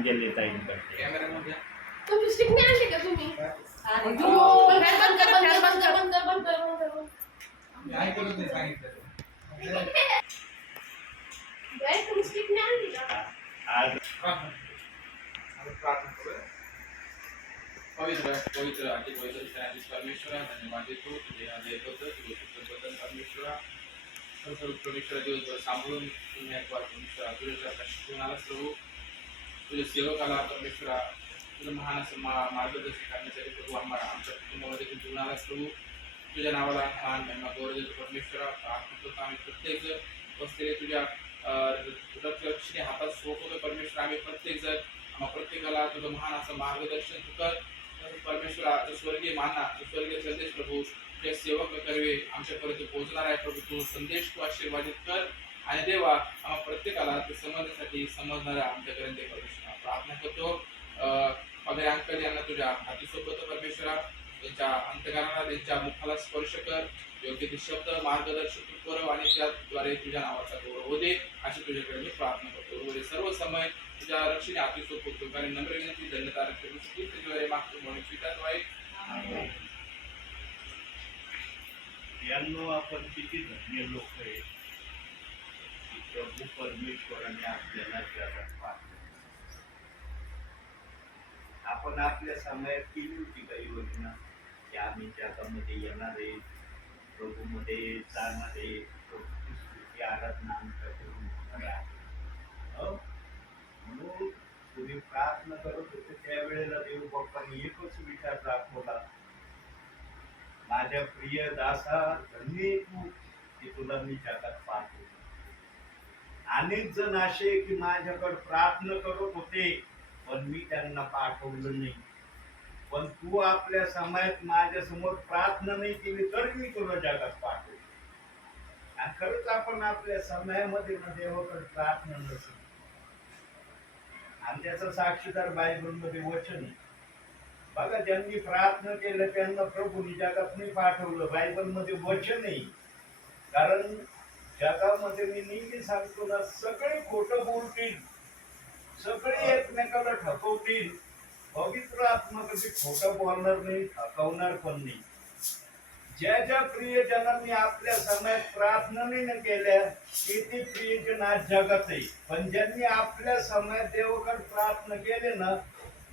अंजली ताईंकडे. कॅमेरामध्ये तुमची स्टिक नाही आणली का तुम्ही? अरे बंद कर, बंद कर, बंद कर, बंद कर, बंद कर, बंद कर. मी ऐकलंच नाही सांगितलं. बाई, तुम्ही स्टिक नाही आणली का? आज प्रार्थना करूया. पवित्र पवित्र अति पवित्र शहाजी परमेश्वरा, धन्यवाद देतो तुझे आदेबद्दल, तुझे सुखबद्दल परमेश्वरा. सर्व परमेश्वरा दिवसभर सांभाळून तुम्ही ऐकवा परमेश्वरा. तुझ्या शिकवून आलास प्रभू. तुझ्या सेवकाला परमेश्वरा तुझं महान असं मार्गदर्शन करण्यासाठी प्रभू आम्हाला आमच्या कुटुंबामध्ये तू घेऊन आलास प्रभू. तुझ्या नावाला मान महिमा गौरव देतो परमेश्वरा. आम्ही प्रत्येक जण बसलेले तुझ्या रक्षणे हातात सोपवतो परमेश्वरा. आम्ही प्रत्येक जण प्रत्येकाला तुझं महान असं मार्गदर्शन तू कर परमेश्वरा. तो स्वर्गीय माना, तो स्वर्गीय संदेश प्रभू तुझ्या सेवक कर्वे आमच्यापर्यंत पोहोचणार आहे प्रभू. तू संदेश तू आशीर्वादित कर आणि देवा आम्हा प्रत्येकाला ते समजण्यासाठी समजणारा आमच्यापर्यंत परमेश्वरा. प्रार्थना करतो वगैरे अंकल यांना तुझ्या हाती सोबत परमेश्वरा. त्यांच्या अंतकरणाला त्यांच्या मुखाला स्पर्श कर. योग्य ते शब्द मार्गदर्शन तू कर आणि त्याद्वारे तुझ्या नावाचा गौरव हो दे अशी तुझ्याकडे मी प्रार्थना करतो. सर्व समय तुझ्या रक्षणे हाती सोपवतो कारण नम्र विनंती धन्यतारक तुझ्याद्वारे मागतो म्हणून स्वीकारतो आहे. यांनो आपण किती धन्य लोक आहे की प्रभू परमेश्वराने आपल्याला जगात पाठवले. आपण आपल्या समयात केली होती का योजना की आम्ही जगामध्ये येणार आहे, प्रभूमध्ये जाणार आहे, प्रभूची आराधना आमच्या करून होणार आहे. म्हणून तुम्ही प्रार्थना करत होते त्यावेळेला देव बाप्पांनी एकच विचार दाखवला, माझ्या प्रिय दासा धन्य तू की तुला मी जगात पाठवतो. अनेक जण असे की माझ्याकडे प्रार्थना करत होते पण मी त्यांना पाठवलं नाही. पण तू आपल्या समयात माझ्या समोर प्रार्थना नाही केली तर मी तुला जगात पाठवतो. आणि खरंच आपण आपल्या समयामध्ये देवाकडे प्रार्थना नसेल आणि त्याचा साक्षीदार बायबलमध्ये वचन आहे. बघा ज्यांनी प्रार्थना केलं त्यांना प्रभूंनी जगात नाही पाठवलं, बायबलमध्ये वचन आहे. कारण जगामध्ये मी नेहमी सांगतो ना, सगळे खोटं बोलतील, सगळे एकमेकाला ठकवतील, पवित्र आत्मा कधी खोटं बोलणार नाही, ठकवणार पण नाही. ज्या ज्या प्रियजनांनी आपल्या समयात प्रार्थना नाही केल्या ते प्रियजन आज जगात आहे. पण ज्यांनी आपल्या समयात देवाकडे प्रार्थना केले ना,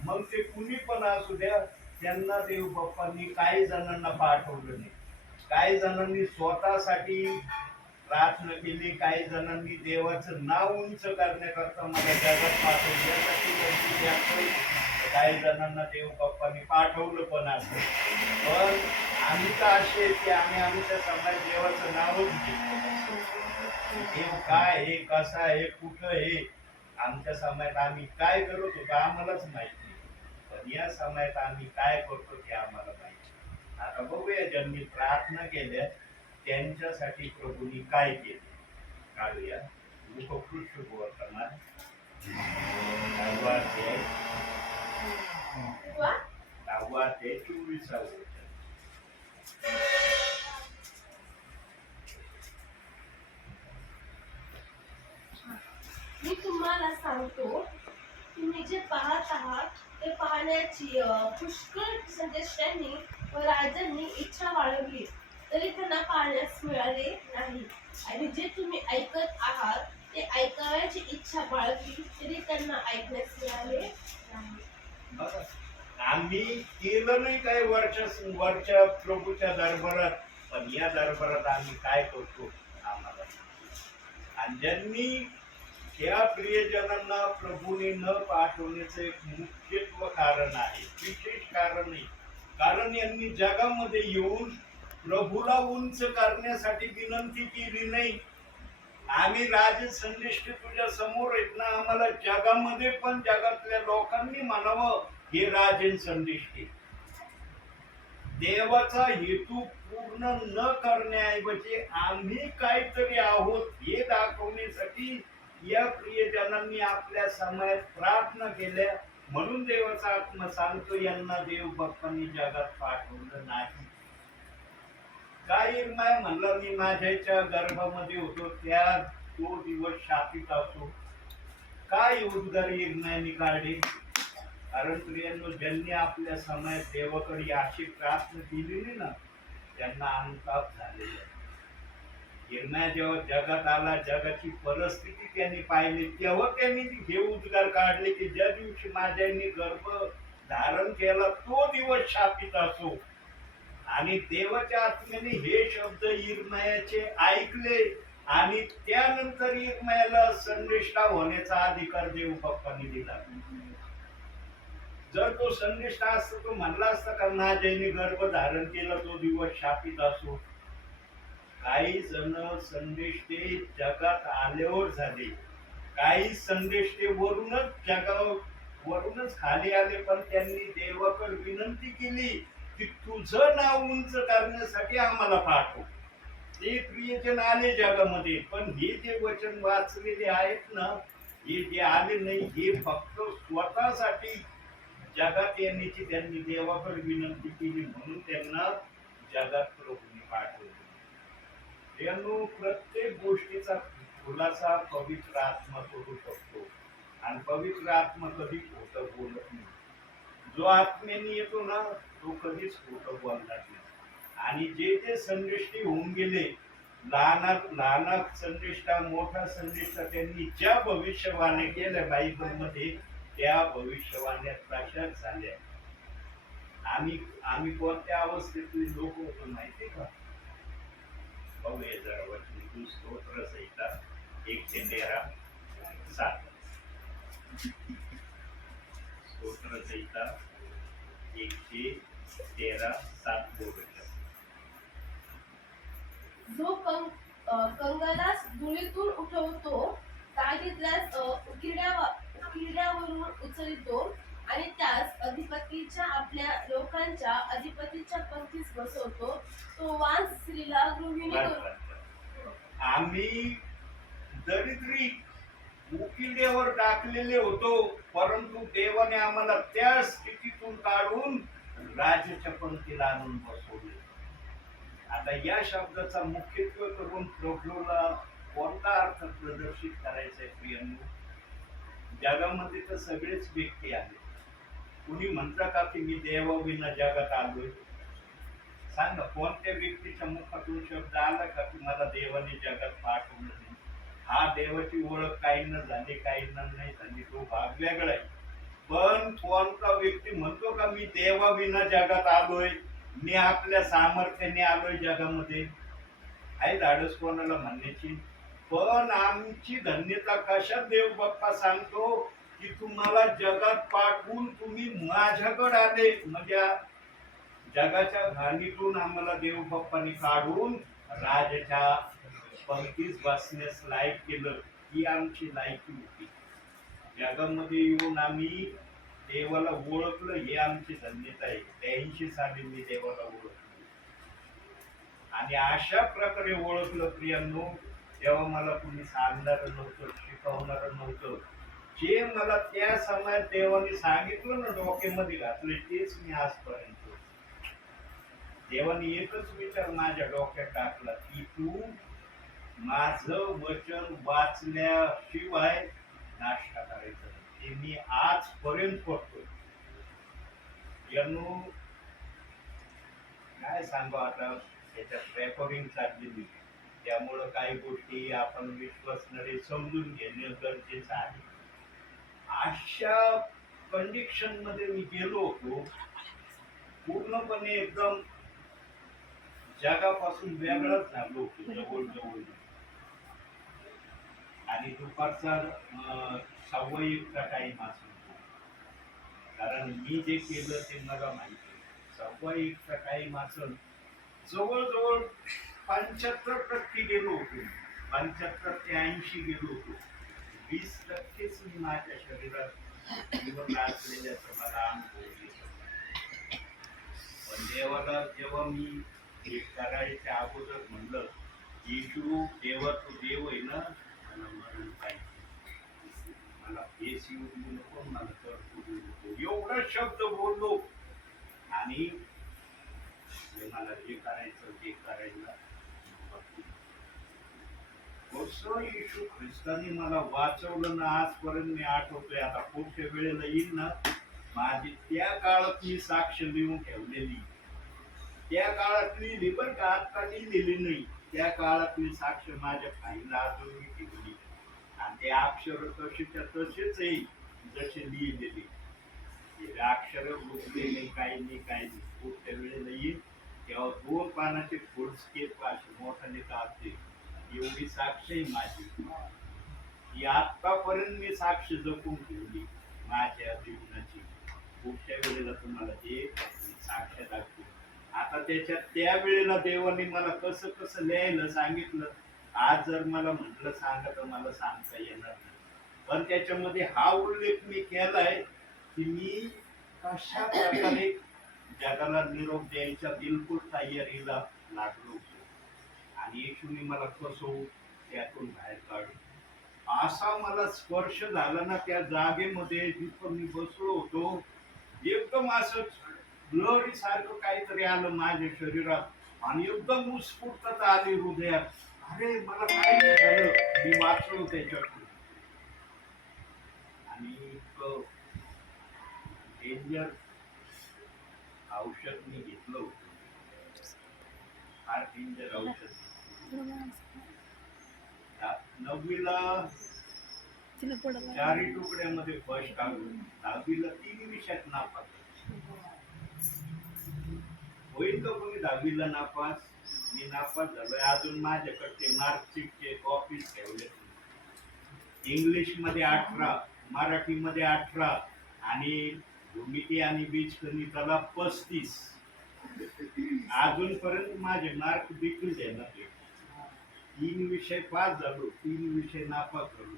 मग ते कुणी पण असू द्या, त्यांना देव बाप्पांनी काही जणांना पाठवलं नाही. काही जणांनी स्वतःसाठी प्रार्थना केली, काही जणांनी देवाचं नाव उंच करण्याकरता मला जगात पाठवलं यासाठी, काही जणांना देव बाप्पांनी पाठवलं पण असं. पण आम्ही तर असे की आम्ही आमच्या समाज देवाचं नावच घेतो. देव काय आहे, कसा आहे, कुठं आहे, आमच्या समयात आम्ही काय करत होतो आम्हालाच माहिती. पण या समयात आम्ही काय करतो ते आम्हाला माहिती. आता बघूया ज्यांनी प्रार्थना केल्या त्यांच्यासाठी प्रभूंनी काय केले. काढूया लोककृष्ण वर्तमान 10:24. मी तुम्हाला सांगतो, तुम्ही जे पाहत आहात ते पाहण्याची पुष्कळ संदेशांनी व राजांनी इच्छा बाळगली तरी त्यांना पाहण्यास मिळाले नाही, आणि जे तुम्ही ऐकत आहात ते ऐकायची इच्छा बाळगली तरी त्यांना ऐकण्यास मिळाले नाही. आम्ही केलं नाही काय वरच्या प्रभूच्या दरबारात, पण या दरबारात आम्ही काय करतो आम्हाला. आणि ज्यांनी त्या प्रियजनांना प्रभूने न पाठवण्याचं एक मुख्यत्व कारण आहे, विशेष कारण आहे. कारण यांनी जगामध्ये येऊन प्रभूला उंच करण्यासाठी विनंती केली नाही. आम्ही राज संदेश तुझ्या समोर आहेत ना, आम्हाला जगामध्ये पण जगातल्या लोकांनी म्हणावं हे राजन संदेश. देवाचा हेतू पूर्ण न करण्याऐवजी आम्ही काहीतरी आहोत हे दाखवण्यासाठी या प्रियजनांनी आपल्या समयात प्रार्थना केल्या. म्हणून देवाचा आत्मा सांगतो यांना देव बाप्पांनी जगात पाठवलं नाही. काही माय म्हणला मी माझ्याच्या गर्भामध्ये होतो त्या तो दिवस शापित असो, काय उद्गार निर्णयाने काढले? कारण प्रियांनो, ज्यांनी आपल्या समाजात देवाकडे अशी प्रार्थना केलेली ना, त्यांना अनुताप झालेला आहे. निर्णय जेव्हा जगात आला, जगाची परिस्थिती त्यांनी पाहिली, तेव्हा त्यांनी हे उद्गार काढले की ज्या दिवशी माझ्याने गर्भ धारण केला तो दिवस शापित असो. आणि देवाच्या आत्म्याने हे शब्द इर्मयाचे ऐकले आणि त्यानंतर इर्मयाला संदेष्टा होण्याचा अधिकार देव बाप्पांनी दिला. जर तो संदेष्टा असता, तो म्हणला असता का माझ्याने गर्भ धारण केला तो दिवस शापित असो. काही जण संदेष्टे जगात आल्यावर झाले, काही संदेष्टे वरूनच खाली आले, पण त्यांनी देवाकडे विनंती केली की तुझं नाव उंच करण्यासाठी आम्हाला पाठव. ते प्रियजन आले जगामध्ये, पण हे जे वचन वाचलेले आहेत ना, हे जे आले नाही, हे फक्त स्वतःसाठी जगात येण्याची त्यांनी देवाकडे विनंती केली, म्हणून त्यांना जगात प्रभूने पाठवले. त्यानु प्रत्येक गोष्टीचा खुलासा पवित्र आत्मा करू शकतो आणि पवित्र आत्मा कधी खोटं बोलत नाही. जो आत्म्याने येतो ना, तो कधीच खोटं बोलणार नाही. आणि जे ते संदेष्टी होऊन गेले, लहान संदेष्टा, मोठा संदेष्टा, त्यांनी ज्या भविष्यवाण्या केल्या बायबलमध्ये, त्या भविष्यवाण्या प्रचार झाल्या. आम्ही कोणत्या अवस्थेतले लोक होतो माहिती का? बघूया जरा वचन स्तोत्र संहिता 1:13-7. स्तोत्र संहिता 1:13-7 बघूया. जो कंगालास धुळीतून उठवतो, तागीतल्यास किड्यावरून उचलितो आणि त्यास आपल्या लोकांच्या अधिपतीच्या पंक्तीस बसवतो, तो वान स्त्रीला गृहिणी करून. आम्ही दरिद्री उकिड्यावर टाकलेले होतो, परंतु देवाने आम्हाला त्या स्थितीतून काढून राजाच्या पंक्तीला आणून बसवले. आता या शब्दाचा मुख्यत्वे करून प्रभूला कोणता अर्थ प्रदर्शित करायचा आहे प्रियांनो? जगामध्ये तर सगळेच व्यक्ती आहेत. कुणी म्हणता का की मी देवाविना जगात आलोय? सांगा, कोणत्या व्यक्तीच्या मुखातून शब्द आला का की मला देवाने जगात पाठवलं नाही? हा देवाची ओळख काहींना झाली, काहींना नाही झाली, तो भाग वेगळा आहे. पण कोणता व्यक्ती म्हणतो का मी देवाविना जगात आलोय, मी आपल्या सामर्थ्याने आलोय जगामध्ये? आहे धाडस कोणाला म्हणण्याची? पण आमची धन्यता कशात देव बाप्पा सांगतो की तुम्हाला जगात पाठवून तुम्ही माझ्याकडे आले. म्हणजे जगाच्या घाणीतून आम्हाला देव बाप्पाने काढून राजाच्या पंक्तीस बसण्यास लायक केलं. ही आमची लायकी होती. जगामध्ये येऊन आम्ही देवाला ओळखलं, हे आमची धन्यता आहे. 83 साली मी देवाला ओळखलं आणि अशा प्रकारे ओळखलं प्रियांनो, तेव्हा मला कुणी सांगणार नव्हतं, शिकवणार नव्हतं. जे मला त्या समयात देवाने सांगितलं ना, डोक्यामध्ये घातले, तेच मी आजपर्यंत. देवाने एकच विचार माझ्या डोक्यात टाकला की तू माझं वचन वाचल्याशिवाय नाश्ता करायचा. ते मी आजपर्यंत करतोय. यांनो काय सांगू, आता त्याच्यात रेकॉर्डिंग चाललेली, त्यामुळं काही गोष्टी आपण विश्वासणारे समजून घेणे गरजेचं आहे. अशा कंडिशन मध्ये मी गेलो होतो, पूर्णपणे एकदम जगापासून वेगळाच झालो होतो जवळ. आणि दुपारचा 1:15चा टाइम असतो, कारण मी जे केलं ते मला माहिती. 1:15चा टाइम असेल, जवळजवळ 75% गेलो होतो. 75 ते 80 गेलो होतो. 20%च मी माझ्या शरीरात जीवन असलेल्याचा मला अनुभव येतो. पण देवाला जेव्हा मी हे करायच्या अगोदर म्हणलं, येशू देवा तू देव आहे ना, मला मरण पाहिजे, मला फेस येऊ देऊ नको, मला तर नको, एवढा शब्द बोललो. आणि मला जे करायचं ते करायला जसं येशू ख्रिस्तानी मला वाचवलं ना आजपर्यंत मी आठवतोय. आता पुढच्या वेळेला येईल ना, माझी त्या काळात मी साक्ष लिहून ठेवलेली, त्या काळात लिहिली बरं का, आता लिहिलेली नाही. त्या काळातली साक्ष माझ्या फाईलला अजून मी ठेवली आणि ते अक्षर तसेच्या तसेच आहे जसे लिहिलेले. ते अक्षर रुजले नाही, काही नाही, काही नाही. पुढच्या वेळेला येईल तेव्हा 2 पानाचे फुलस्केप असे मोठाले काढते. एवढी साक्ष आहे माझी. ही आतापर्यंत मी साक्ष जपून ठेवली माझ्या जीवनाची. पुढच्या वेळेला तुम्हाला ते साक्ष दाखवू. आता त्याच्यात त्या वेळेला देवाने मला कसं कसं लिहायला सांगितलं. आज जर मला म्हटलं सांगा तर मला सांगता येणार नाही. पण त्याच्यामध्ये हा उल्लेख मी केलाय की मी कशा प्रकारे जगाला निरोप द्यायच्या बिलकुल तयारीला लागलो होतो आणि येशूने मला कसं त्यातून बाहेर काढू. असा मला स्पर्श झाला ना त्या जागेमध्ये जिथं मी बसलो होतो. एकदम असंच ब्लरी सारखं काहीतरी आलं माझ्या शरीरात आणि एकदम उत्स्फूर्तता आली हृदयात. अरे मला काय नाही झालं, मी वाचलो त्याच्यातून. आणि डेंजर औषध मी घेतलं होतं, फार डेंजर औषध. 9वीला 4 तुकड्यामध्ये फर्स्ट आलो, 10वीला 3 विषयात नापास. होईल का कोणी 10वीला नापास? मी नापास झालोय. अजून माझ्याकडचे मार्कशीटचे कॉपीज ठेवले. इंग्लिश मध्ये 18, मराठीमध्ये 18 आणि भूमिती आणि बीजगणिताला 35. अजूनपर्यंत माझे मार्क देखील देण्यात येईल. 3 विषय पास झालो, 3 विषय नापास झालो.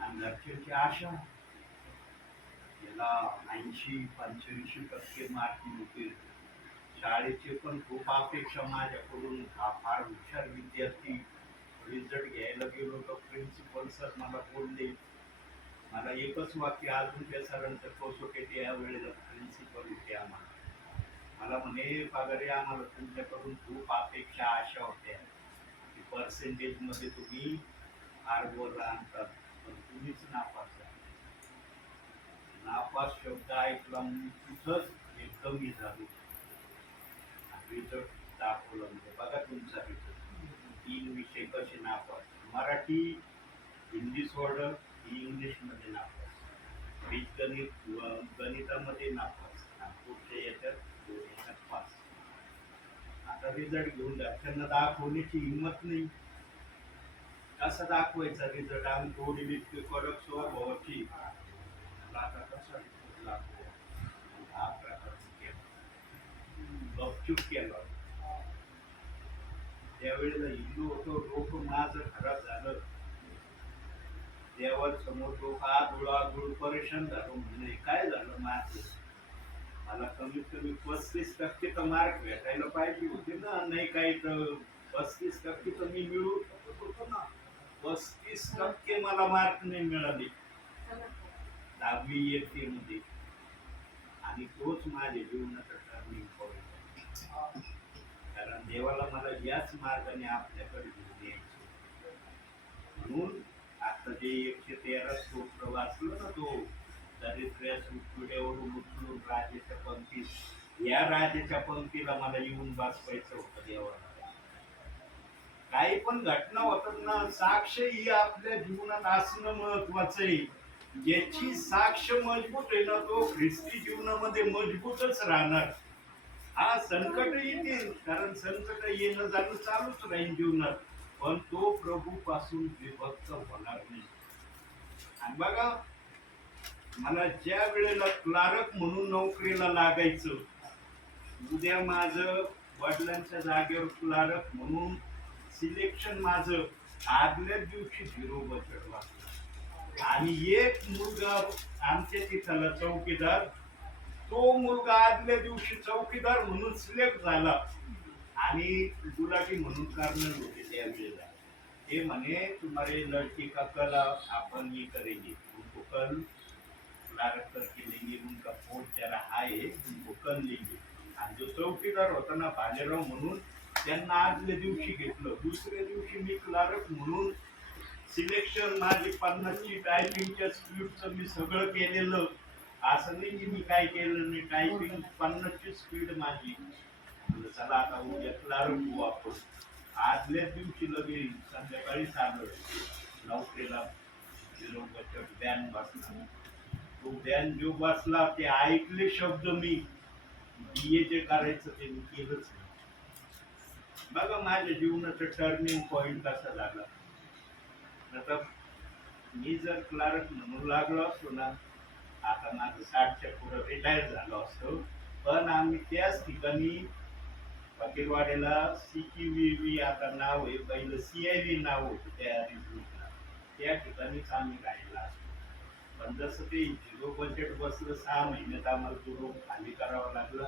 आणि घरच्यांची आशा याला 80-85% मार्क मिळतील. शाळेचे पण खूप अपेक्षा माझ्याकडून. हा फार हुशार विद्यार्थी. रिझल्ट घ्यायला गेलो तर प्रिन्सिपल सर मला बोलले. मला एकच वाक्य अजून त्या सरांचं कसोटी या वेळेला प्रिन्सिपल होते आम्हाला. मला म्हणे पगारे आम्हाला तुमच्याकडून खूप अपेक्षा आशा होत्या की पर्सेंटेजमध्ये तुम्ही फार वर आणतात, पण तुम्हीच नापास झाला. नापास शब्द ऐकला मी तिथंच एकदम मी झालो. रिझल्ट दाखवलं म्हणजे बघा तुमचा रिझल्ट. 3 विषय कसे नापास. मराठी हिंदी सोडलं, इंग्लिशमध्ये नापास, बीजगणित गणितामध्ये नापास, पुढच्या याच्यात पास. आता रिझल्ट घेऊन घरच्यांना दाखवण्याची हिंमत नाही. कसा दाखवायचा रिझल्ट? आम्ही थोडी इतकी कडक स्वभावाची. आता कसा दाखव? हा प्रकार गपचूप केला. त्यावेळेला हिंदू होतो, डोकं माझं खराब झालं. देवासमोर डोकं आदुळ परेशान झालो. म्हणजे काय झालं माझं? मला कमीत कमी 35% तर मार्क भेटायला पाहिजे होते ना. नाही काही तर 35% तर मी मिळू शकत होतो ना. 35% मला मार्क नाही मिळाले 10वी 1 मध्ये. आणि तोच माझ्या जीवनाचा टर्निंग पॉईंट. कारण देवाला मला याच मार्गाने आपल्याकडे घेऊन यायचं. म्हणून आता जे 113 स्तोत्र वाचलं ना, तो दरिद्र्यास उठवड्यावरून उचलून राजाच्या पंक्तीत, या राजाच्या पंक्तीला मला येऊन बसवायचं होतं देवाला. काही पण घटना होतात ना, साक्ष ही आपल्या जीवनात असणं महत्वाचं आहे. ज्याची साक्ष मजबूत आहे ना, तो ख्रिस्ती जीवनामध्ये मजबूतच राहणार. हा संकट येतील, कारण संकट येणं जाणं चालूच राहील जीवनात, पण तो प्रभू पासून विभक्त होणार नाही. आणि बघा, मला ज्या वेळेला क्लार्क म्हणून नोकरीला लागायचं, उद्या माझं वडिलांच्या जागेवर क्लार्क म्हणून सिलेक्शन माझं आदल्या दिवशी 0 बजेट वाचलं. आणि एक मुलगा आमच्या तिथला चौकीदार, तो मुलगा आदल्या दिवशी चौकीदार म्हणून सिलेक्ट झाला आणि गुलाटी म्हणून कारण होते त्यावेळेला. ते म्हणे तुम्हारे लड़की का कल अपन ये करेंगे, उनको कल क्लार्क करके लेंगे, उनका पोस्ट जरा हाय है, उनको कल लेंगे. आणि जो चौकीदार होता ना भालेराव म्हणून, त्यांना आदल्या दिवशी घेतलं, दुसऱ्या दिवशी मी क्लार्क म्हणून सिलेक्शन माझी 50ची टायपिंगच्या स्पीडचं मी सगळं केलेलं. असं नाही की मी काय केलं नाही, टायपिंग 50ची स्पीड माझी. म्हणलं चला आता उद्या क्लार्क होऊ आपण. आदल्या दिवशी लगेच संध्याकाळी आलं, नोकरीला गेलो, बॅन बसला. तो बॅन जो बसला ते ऐकले शब्द मी BA जे करायचं ते मी केलंच नाही. बघा माझ्या जीवनाचं टर्निंग पॉइंट कसा झाला. आता मी जर क्लार्क म्हणून लागलो असतो ना, आता माझं 60च्या पुढं रिटायर झालो असतो. पण आम्ही त्याच ठिकाणी फकीरवाडीला CQVV आता नाव आहे, पहिलं CIV नाव होतं त्या रिसोर्टला, त्या ठिकाणीच आम्ही राहिला असतो. पण जसं ते 0 बजेट बसलं, 6 महिन्यात आम्हाला तो रूम खाली करावा लागला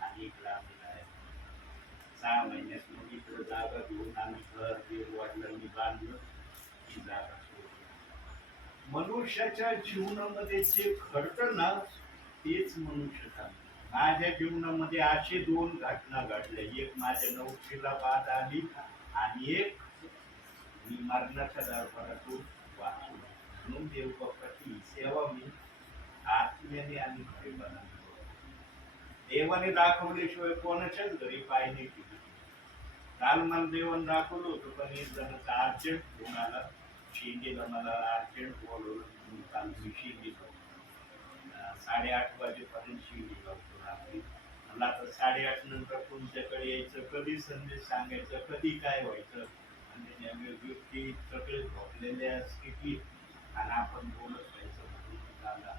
आणि इकडं आम्ही राहिलो. 6 महिन्यात मग इकडं जागा घेऊन आम्ही घर वडिलांनी बांधलं, ही जागा सोडली. मनुष्याच्या जीवनामध्ये जे घडतं ना तेच मनुष्य थांबतं. माझ्या जीवनामध्ये असे 2 घटना घडल्या. एक माझ्या नोकरीला बाध आली आणि एक मी मरणाच्या दरबारातून वाचलो. म्हणून देवबापाची सेवा मी आत्म्याने आणि प्रेमाने देवाने दाखवल्याशिवाय कोणाच्याच घरी पाय नाही केली. काल मला देवाने दाखवलं होतं, पण एक जणांचा अर्जंट फोन आला. शेंगेला मला अर्जंट बोलवलं म्हणून काल मी शेंगेला 8:30 वाजेपर्यंत शेंगेला होतो रात्री. मला आता 8:30 नंतर तुमच्याकडे यायचं, कधी संदेश सांगायचं, कधी काय व्हायचं. आणि व्यक्ती सगळे झोपलेल्या स्थितीत आणि आपण बोलत राहायचं म्हणून झालं.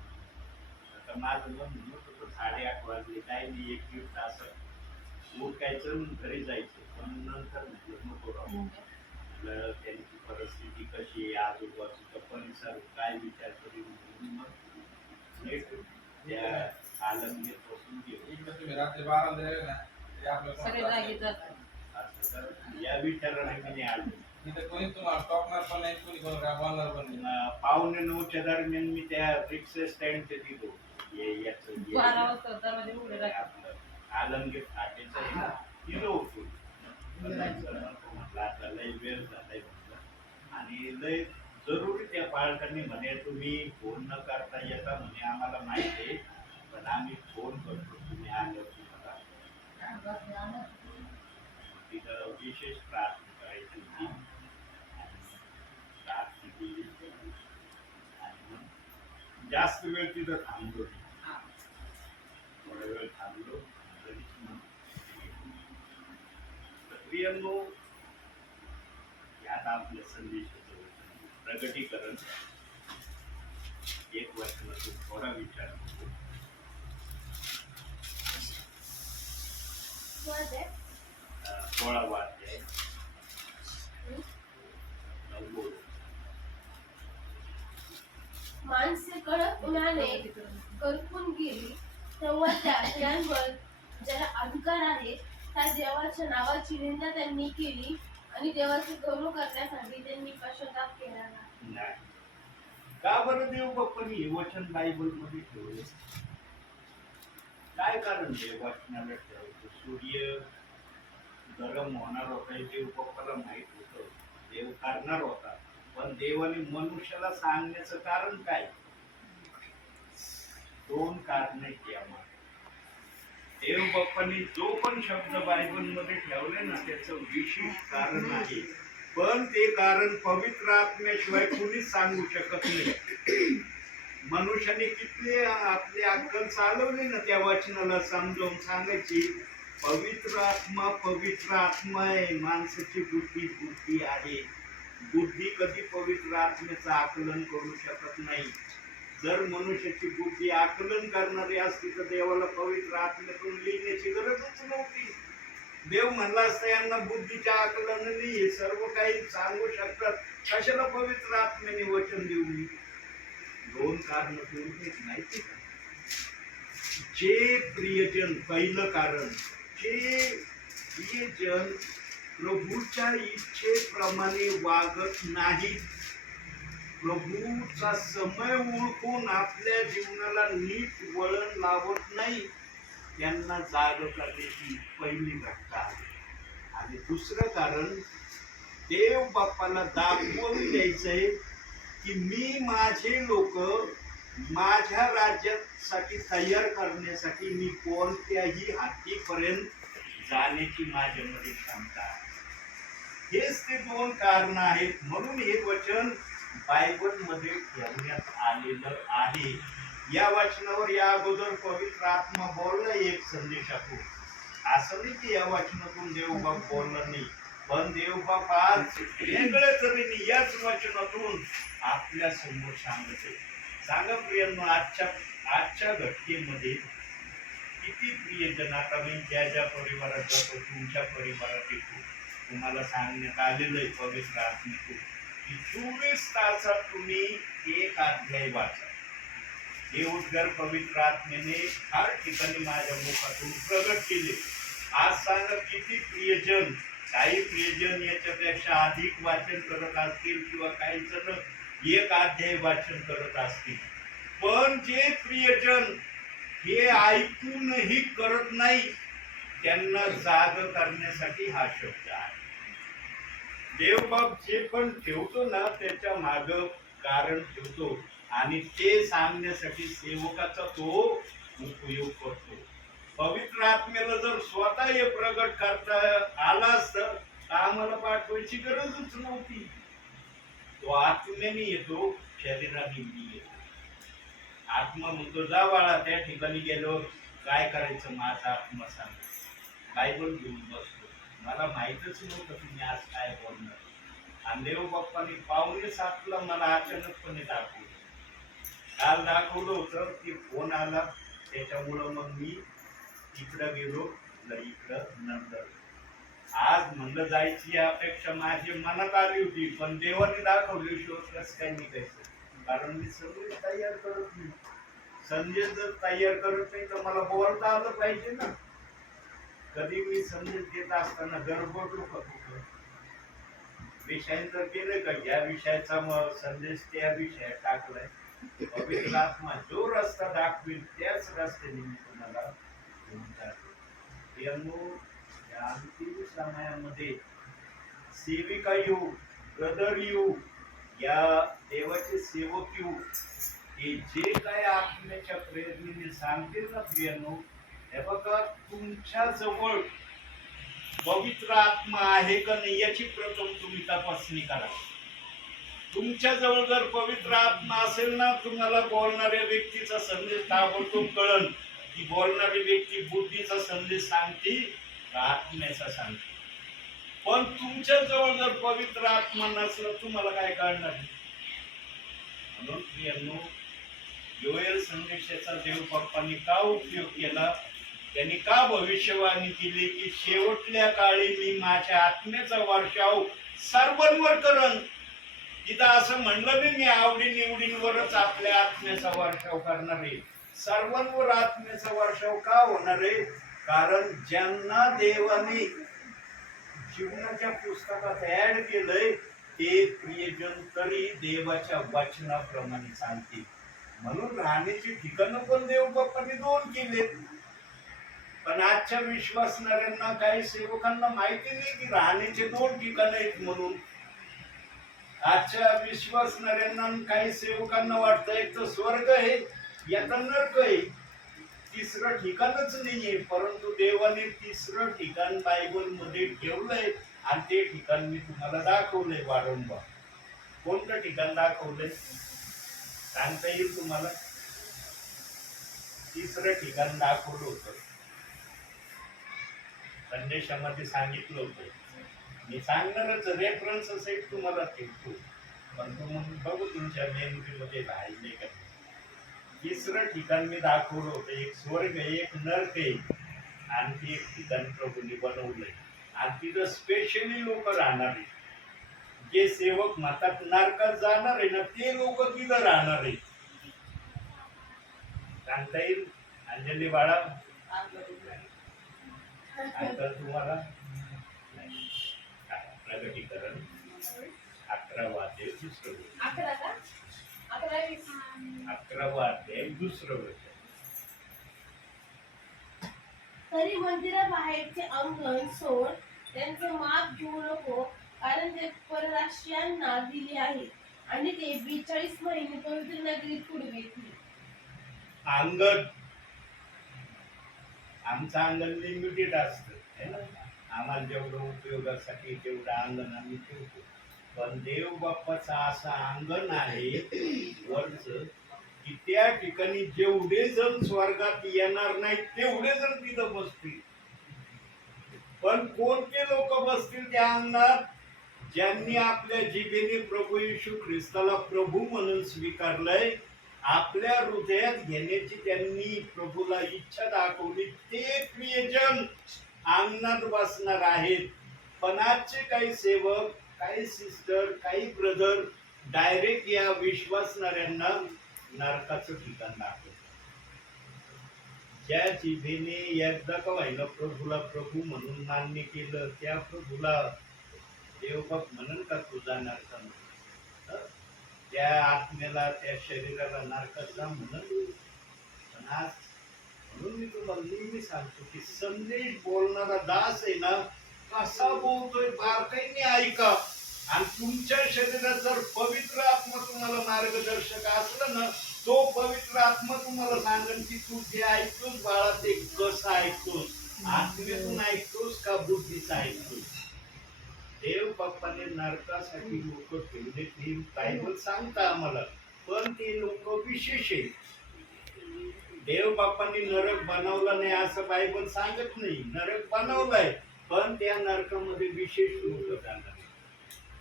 आता माझं मन म्हणत होतं 8:30 वाजले, काय नाही, 1-1.5 तासात उठायचं घरी जायचं. पण नंतर म्हटलं नको राहू. म्हटलं त्यांची परिस्थिती कशी आहे, आजूबाजूचा परिसर काय विचार करून म्हणून मग नेट त्या आलमगीर पासून गेलो. तुम्ही रात्री 12 दिले ना, ते आपलं सगळे जागी जातात. असं तर या विचाराने मी आलो. तिथे कोणी तुम्हाला टॉकणार पण नाही, कोणी कोण काय बोलणार पण नाही. 8:45च्या दरम्यान मी त्या रिक्षा स्टँडच्या तिथं याचं 12 वाजता दरवाजे उघडे राहतात. आपलं आलमगीर फाटेचं आहे ना, तिथं होतो. म्हटलं आता लय वेळ झालाय म्हटलं, आणि लय जरुरी त्या पालकांनी म्हणे तुम्ही फोन न करता येता म्हणे, आम्हाला माहिती आहे पण आम्ही फोन करतो तुम्ही आल्यावर तुम्हाला. तिथं विशेष प्रार्थना करायची होती आणि प्रार्थना केली आणि मग जास्त वेळ तिथं थांबलो. थोडा वेळ थांबलो. प्रियांनो, यात आपल्या संदेशाचं प्रगटीकरण एक वर्षाला थोडा विचार करतो. 16वा अध्याय 9. माणसे कडक उन्हाने करपून गेली, तेव्हा त्यांवर ज्याला अधिकार आहे त्या देवाच्या नावाची निंदा त्यांनी केली आणि देवाचे गौरव करण्यासाठी त्यांनी पश्चाताप केला नाही. का बरं देव बाप्पांनी हे वचन बायबल मध्ये ठेवले? काय कारण देव वचनाला ठेवायचं? सूर्य गरम होणार होता हे देव बाप्पाला माहित होतं, देव करणार होता. पण देवाने मनुष्याला सांगण्याचं कारण काय? 2 कारण आहेत यामध्ये. देव बाप्पांनी जो पण शब्द बायबल मध्ये ठेवले ना त्याचं विशेष कारण आहे. पण ते कारण पवित्र आत्म्याशिवाय कुणीच सांगू शकत नाही. मनुष्याने किती आपली अक्कल चालवली ना त्या वचनाला समजावून सांगायची. पवित्र आत्मा आहे. माणसाची बुद्धी बुद्धी आहे. बुद्धी कधी पवित्र आत्म्याचं आकलन करू शकत नाही. जर मनुष्याची बुद्धी आकलन करणारी असती तर देवाला पवित्र आत्म्यातून लिहिण्याची गरजच नव्हती. देव म्हणला असता यांना बुद्धीच्या आकलनाने हे सर्व काही सांगू शकतात, कशाला पवित्र आत्म्याने वचन देऊ मी? 2 कारण माहिती का? जे प्रियजन, पहिलं कारण, जे प्रियजन प्रभूच्या इच्छेप्रमाणे वागत नाहीत, प्रभूचा समय ओळखून आपल्या जीवनाला नीट वळण लावत नाही, त्यांना जाग करण्याची पहिली घटना आहे. आणि दुसरं कारण देव बाप्पाला दाखवून द्यायचंय की मी माझे लोक माझ्या राज्यासाठी तयार करण्यासाठी मी कोणत्याही हद्दीपर्यंत जाण्याची माझ्यामध्ये क्षमता आहे. हेच ते दोन कारण आहेत. म्हणून हे वचन बायबल मध्ये ठेवण्यात आलेलं आहे. या वचनावर या अगोदर पवित्र आत्मा बोलला एक संदेशातून. असं नाही की या वचनातून देवबाप बोलला नाही, पण देवबाप आज वेगळ्या तऱ्हेने याच वचनातून आपल्या समोर सांगत आहे. सांगा प्रियांनो, आजच्या घटनेमध्ये किती प्रियजन, आता मी ज्या ज्या परिवारात जातो, तुमच्या परिवारात येतो, तुम्हाला सांगण्यात आलेलं आहे पवित्र आत्म्यातून की 24 तासात तुम्ही एक अध्याय वाचा. हे उद्गार पवित्र आत्म्याने फार ठिकाणी माझ्या मुखातून प्रगट केले. आज सांगा किती प्रियजन, काही प्रियजन याच्यापेक्षा अधिक वाचन करत असतील किंवा काही जण एक अध्याय वाचन करत असतील, पण जे प्रियजन हे ऐकूनही करत नाही त्यांना जाग करण्यासाठी हा शब्द आहे. देवबाप जे पण ठेवतो ना त्याच्या माग कारण ठेवतो आणि ते सांगण्यासाठी सेवकाचा तो उपयोग करतो. पवित्र आत्म्याला जर स्वतः हे प्रगट करता आला असतं तर आम्हाला पाठवायची गरजच नव्हती. तो आत्म्याने येतो, शरीराने येतो. आत्मा म्हणतो जा बाळा, त्या ठिकाणी गेलो काय करायचं माझा आत्मा सांग. बायबल घेऊन बसतो. मला माहितच नव्हतं तुम्ही आज काय बोलणार. आणि देव बाप्पाने 6:45 मला अचानकपणे दाखवलं. काल दाखवलं होतं की फोन आला, त्याच्यामुळं मग मी इकडं गेलो, इकडं नंतर. आज म्हणलं जायची अपेक्षा माझी मनात आली होती, पण देवाने दाखवली शोध कसं काय निघायचं. कारण मी संदेश तयार करत नाही. संदेश जर तयार करत नाही तर मला बोलता आलं पाहिजे ना. कधी मी संदेश देत असताना गडबडलो का कुठं विषयांचं केलं का, या विषयाचा संदेश त्या विषयात टाकलाय. पवित्र आत्मा जो रस्ता दाखवेल त्याच रस्त्याने मी तुम्हाला घेऊन जातो. या अंतिम समयामध्ये सेविका येऊ, ब्रदर येऊ, या देवाचे सेवक येऊ, हे जे काय आत्म्याच्या प्रेरणेने सांगतील ना प्रियांनो, हे बघा तुमच्या जवळ पवित्र आत्मा आहे का नाही याची प्रथम तुम्ही तपासणी करा. तुमच्या जवळ जर पवित्र आत्मा असेल ना, तुम्हाला बोलणाऱ्या व्यक्तीचा संदेश ताबडतोब कळन की बोलणारी व्यक्ती बुद्धीचा संदेश सांगते का आत्म्याचा सांगते. पण तुमच्या जवळ जर पवित्र आत्मा नसला तुम्हाला काय कळणार. म्हणून प्रियांनो, योएल संदेशाचा देव बाप्पांनी का उपयोग केला, त्यांनी का भविष्यवाणी केली की शेवटल्या काळी मी माझ्या आत्म्याचा वर्षाव सर्वांवर करन. इथं असं म्हणलं नाही मी आवडी निवडींवरच आपल्या आत्म्याचा वर्षाव करणार आहे. सर्वांवर आत्म्याचा वर्षाव का होणार आहे, कारण ज्यांना देवाने जीवनाच्या पुस्तकात ऍड केलंय ते प्रियजन तरी देवाच्या वचनाप्रमाणे सांगतील. म्हणून राहण्याची ठिकाणं पण देव बाप्पाने 2 केलेत. पण आजच्या विश्वासणाऱ्यांना, काही सेवकांना माहिती नाही की राहण्याचे 2 ठिकाण आहेत म्हणून. आजच्या विश्वासणाऱ्यांना, काही सेवकांना वाटतं एक तर स्वर्ग आहे, एक तर नरक आहे, तिसरं ठिकाणच नाहीये. परंतु देवाने तिसरं ठिकाण बायबल मध्ये ठेवलंय आणि ते ठिकाण मी तुम्हाला दाखवलंय वारंवार. कोणतं ठिकाण दाखवलंय सांगता येईल तुम्हाला? तिसरं ठिकाण दाखवलं होतं, संदेशामध्ये सांगितलं होतं. मी सांगणारच रेफरन्स असेल तुम्हाला ठेवतो, पण तुम्ही बघू तुमच्या मेमरीमध्ये राहिले का. तिसरं ठिकाण मी दाखवलं होतं, एक स्वर्ग आहे, एक नरक आहे, आणखी एक ठिकाण प्रभूंनी बनवलंय आणि तिथं स्पेशली लोक राहणार आहे. जे सेवक म्हणतात नरकात जाणार आहे ना, ते लोक तिथं राहणार आहे. सांगता येईल अंजली बाळा? ऐकाल तुम्हाला? प्रगटीकरण 11वा अध्याय 2रा वचन. 11वा अध्याय 2रा वचन. तरी मंदिराबाहेरचे अंगण सोड त्यांचं माप घेऊ नको, कारण ते परराष्ट्रीयांना दिले आहे आणि ते 42 महिने पवित्र नगरीत पुरवितील. अंगण, आमचं अंगण लिमिटेड असतं है ना. आम्हाला जेवढं उपयोगासाठी तेवढं अंगण आम्ही ठेवतो. पण देव बाप्पाचं असं अंगण आहे वरचं की त्या ठिकाणी जेवढे जण स्वर्गात येणार नाहीत तेवढे जण तिथं बसतील. पण कोणते लोक बसतील त्या अंगणात? ज्यांनी आपल्या जिभेने प्रभू येशू ख्रिस्ताला प्रभू म्हणून स्वीकारलंय, आपल्या हृदयात घेण्याची त्यांनी प्रभूला इच्छा दाखवली, ते प्रियजन अंगणात बसणार आहेत. पण आजचे काही सेवक, काही सिस्टर, काही ब्रदर डायरेक्ट या विश्वासणाऱ्यांना नरकाचं ठिकाण दाखवतात. ज्या जिभेने एकदा का व्हायला प्रभूला प्रभू म्हणून मान्य केलं, त्या प्रभूला देवबाप म्हणून का तुझा नरकात, त्या आत्म्याला, त्या शरीराला नरकात जा म्हणून. पण आज म्हणून मी तुम्हाला नेहमी सांगतो की संदेश बोलणारा दास आहे ना, कसा बोलतोय बारकाईने ऐका. आणि तुमच्या शरीरात जर पवित्र आत्मा तुम्हाला मार्गदर्शक असलं ना, तो पवित्र आत्मा तुम्हाला सांगेल की तू जे ऐकतोस बाळा ते कसं ऐकतोस, आत्मेतून ऐकतोस का बुद्धीचं ऐकतोस. देव बाप्पाने नरकासाठी लोक ठेवले, ते बायबल सांगता आम्हाला. पण ते लोक विशेष आहेत. देव बाप्पांनी नरक बनवला नाही असं बायबल सांगत नाही. नरक बनवलाय, पण त्या नरकामध्ये विशेष लोक जाणार.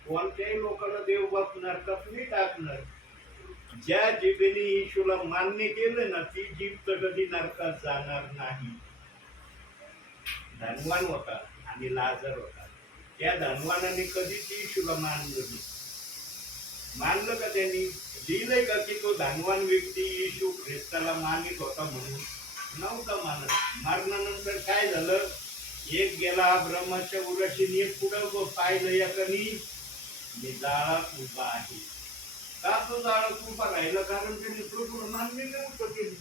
कोणत्याही लोकांना देव बाप नरकात नाही टाकणार. ज्या जिभेने येशूला मान्य केलं ना, ती जीभ तर कधी नरकात जाणार नाही. धनवान होता आणि लाजर होता. त्या धनवानाने कधीच येशूला मानलं नाही. मानलं का त्यांनी? लिहिलंय का की तो धनवान व्यक्ती येशू ख्रिस्ताला मानित होता म्हणून? नव्हता मानत. मरणानंतर काय झालं? एक गेला ब्रह्माच्या उराशी, एक पुढं पाहिलं याकनी मी जाळात उभा आहे. का तो जाळात उभा राहिला? कारण त्यांनी प्रभू मान्य नव्हतं केलं.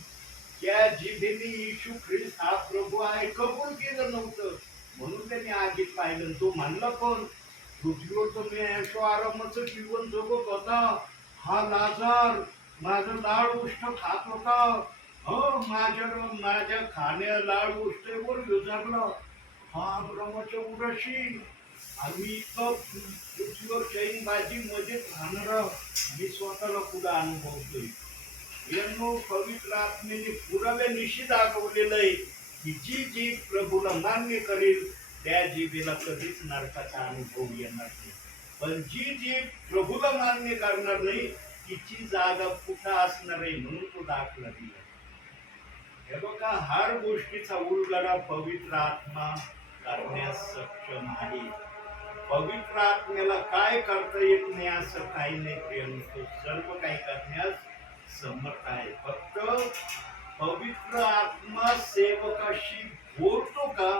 त्या जिभेने येशू ख्रिस्त हा प्रभू आहे कबूल केलं नव्हतं, म्हणून त्यांनी आगीत पाहिलं. तो म्हणला पण पृथ्वीवर तो मी ऐशो आरामाचं जीवन जगत होता, हा लाजार माझं लाड उष्ट खात होता, माझ्या खाण्या लाड उष्टेवर युजारला हा ब्रह्माच्या उराशी. आम्ही इतकं पृथ्वीवर चैन बाजी मजेत राहणार, मी स्वतःला पुढे अनुभवतोय. यांनो पवित्र आत्मेने पुराव्या निशी दाखवलेलं आहे की जी जीभ प्रभूला मान्य करेल त्या जीभेला कधीच नरकाचा अनुभव येणार नाही. पण जी जीभ प्रभूला मान्य करणार नाही तिची जागा कुठं असणार आहे, म्हणून तो दाखला दिला. हे बघा, हर गोष्टीचा उलगडा पवित्र आत्मा करण्यास सक्षम आहे. पवित्र आत्म्याला काय करता येत नाही असं काही नाही प्रियांनो, तो सर्व काही करण्यास समर्थ आहे. फक्त पवित्र आत्मा सेवकाशी बोलतो का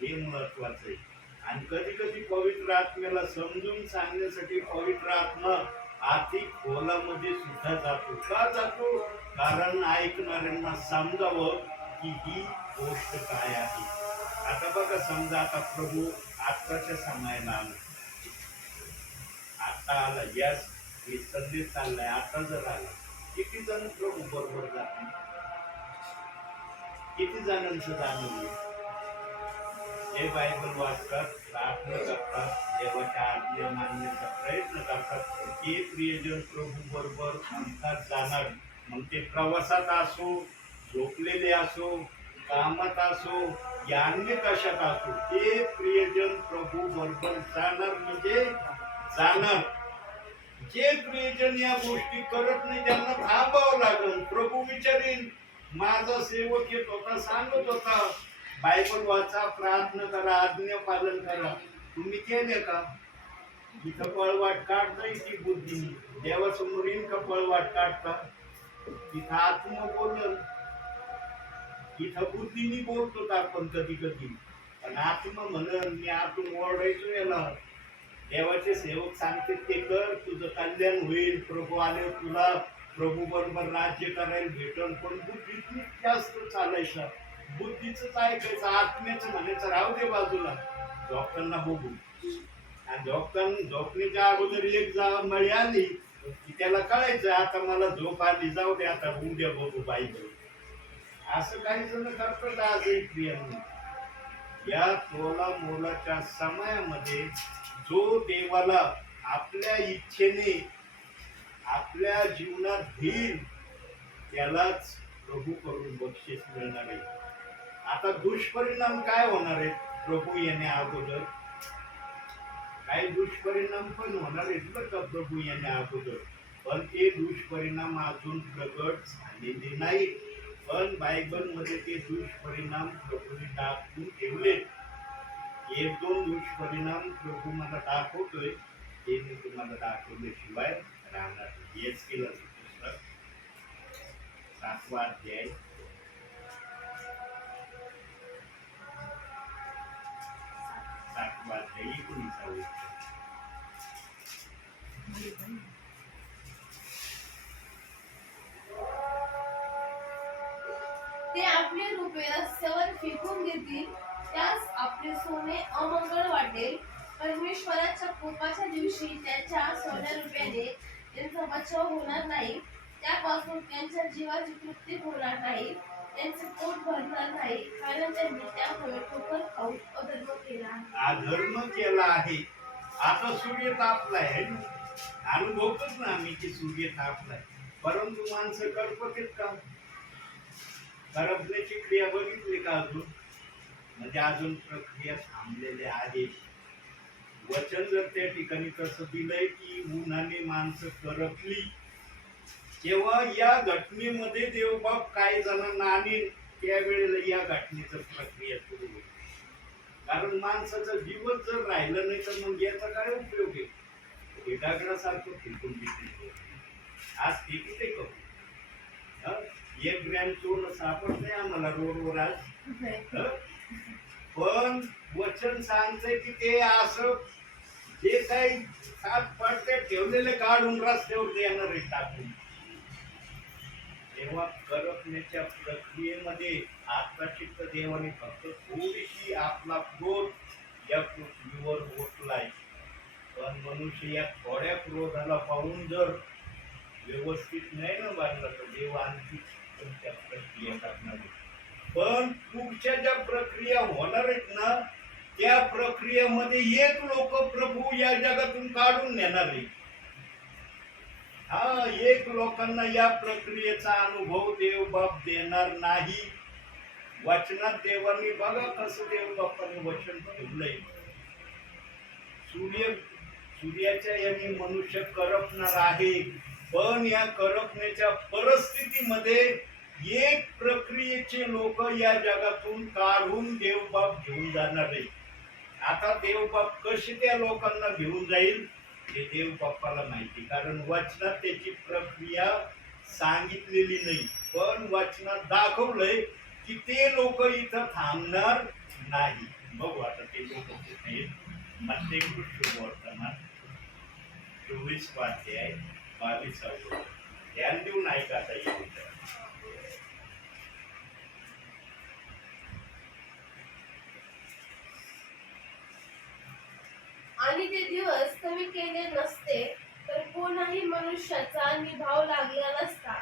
हे महत्वाचं आहे. आणि कधी कधी पवित्र आत्म्याला समजून सांगण्यासाठी पवित्र आत्मा आती खोलामध्ये सुद्धा जातो. का जातो? कारण ऐकणाऱ्यांना समजावं की ही गोष्ट काय आहे. आता बघा, समजा आता प्रभू आत्ताच्या समयाला आला, आता आला, यस हे संदेश चाललाय, आता जर आला, किती जण प्रभू बरोबर जातील? किती जणांचं जाणं होईल? हे बायबल वाचतात, प्रार्थना करतात, देवाच्या आज्ञा मानण्याचा प्रयत्न करतात, हे प्रियजन प्रभू बरोबर अंतात जाणार. मग ते प्रवासात असो, झोपलेले असो, कामात असो, या अन्य कशात असो, ते प्रियजन प्रभू बरोबर जाणार म्हणजे जाणार. जे प्रियजन या गोष्टी करत नाही त्यांना थांबावं लागेल. प्रभू विचारेल, माझा सेवक येत होता, सांगत होता बायबल वाचा, प्रार्थना करा, आज्ञा पालन करा, तुम्ही केले का? इथं पळवाट काढता ती बुद्धी देवासमोर येईन का? पळवाट काढता तिथं आत्मा बोलल, इथं बुद्धीने बोलतो आपण कधी कधी, पण आत्मा म्हणून मी आतून ओरडायचो याला. देवाचे सेवक सांगते ते कर, तुझं कल्याण होईल, प्रभू आले तुला प्रभू बरोबर राज्य करायला भेटल. पण बुद्धीतून जास्त चालायचं, बुद्धीच ऐकायचं, आत्म्याचं म्हणायचं राहू दे बाजूला, झोपताना बघू. आणि झोपण्याच्या अगोदर एक मळी आली की त्याला कळायचं आता मला झोप आली, जाऊ दे आता उद्या बघू बाईकडे. असं काही जण करतात आजही क्रियांनी. या तोला मोलाच्या समयामध्ये जो देवाला आपल्या इच्छेने आपल्या जीवनात घेईल त्यालाच प्रभू करून बक्षीस मिळणार आहे. आता दुष्परिणाम काय होणार आहेत प्रभू येण्या अगोदर? काही दुष्परिणाम पण होणार आहेत बरं का प्रभू येण्या अगोदर, पण ते दुष्परिणाम अजून प्रकट झालेले नाही. पण बायबल मध्ये ते दुष्परिणाम प्रभूने दाखवून ठेवले. एक दोन दुष्परिणाम प्रभू मला दाखवतोय, ते मी तुम्हाला दाखवल्याशिवाय राहणार नाही. हेच केलं पुस्तक 7वा अध्याय 19. ते आपले रुपये रस्त्यावर फेकून देतील, त्यास आपले सोने अमंगळ वाटेल. परमेश्वराच्या कोपाच्या दिवशी त्यांच्या सोन्या रुपयाने त्यांचा बचाव होणार नाही, त्यापासून त्यांच्या जीवाची तृप्ती होणार नाही, त्यांचे पोट भरणार नाही, कारण त्यांनी त्यामुळे ठोकर खाऊन अधर्म केला आहे. अधर्म केला आहे. आता सूर्य तापलाय, अनुभवतोच ना आम्ही की सूर्य तापलाय, परंतु माणसं करपतेत का? करपण्याची क्रिया बघितली का अजून? म्हणजे अजून प्रक्रिया थांबलेल्या आहेत. वचन जर त्या ठिकाणी कसं दिलंय की उन्हाने माणसं करपली, तेव्हा या घटनेमध्ये देवबाप काही जणांना आणि त्यावेळेला या घटनेचं प्रक्रिया सुरू होईल. कारण माणसाचं जीवन जर राहिलं नाही तर मग याचा काय उपयोग आहे? हे डागरासारखं फेकून देते. आज फेकी ते करू. 1 ग्रॅम चोर सापडते आम्हाला रोडवर आज. पण वचन सांगते की ते असं जे काही सात पडते ठेवलेले काढून रस्त्यावर येणार आहे टाकून. तेव्हा करपण्याच्या प्रक्रियेमध्ये आत्ताची देवाने फक्त थोडीशी आपला क्रोध या पृथ्वीवर ओतलाय. पण मनुष्य या थोड्या क्रोधाला पाहून जर व्यवस्थित नाही ना वागला तर देव आणखी त्या प्रक्रिया करणार. पण पुढच्या ज्या प्रक्रिया होणार आहेत ना त्या प्रक्रियेमध्ये एक लोक प्रभू या जगातून काढून नेणार आहे. हा एक लोकांना या प्रक्रियेचा अनुभव देव बाप देणार नाही. वचनात देवानी बघा कसं देव बापाने वचन ठेवलंय. सूर्याच्या याने मनुष्य करपणार आहे, पण या करपण्याच्या परिस्थितीमध्ये एक प्रक्रियेचे लोक या जगातून काढून देवबाप घेऊन जाणार आहे. आता देवबाप कशी त्या लोकांना घेऊन जाईल हे देव बाप्पाला माहिती, कारण वचनात त्याची प्रक्रिया सांगितलेली नाही, पण वचनात दाखवलंय की ते लोक इथं थांबणार नाही. बघू आता ते लोक कुठे आहेत. मत्तेय शुभवर्तमान 24 अध्याय 22. ध्यान देऊन ऐका आता येईल. आणि ते दिवस कमी केले नसते तर कोणाही मनुष्याचा निभाव लागला नसता,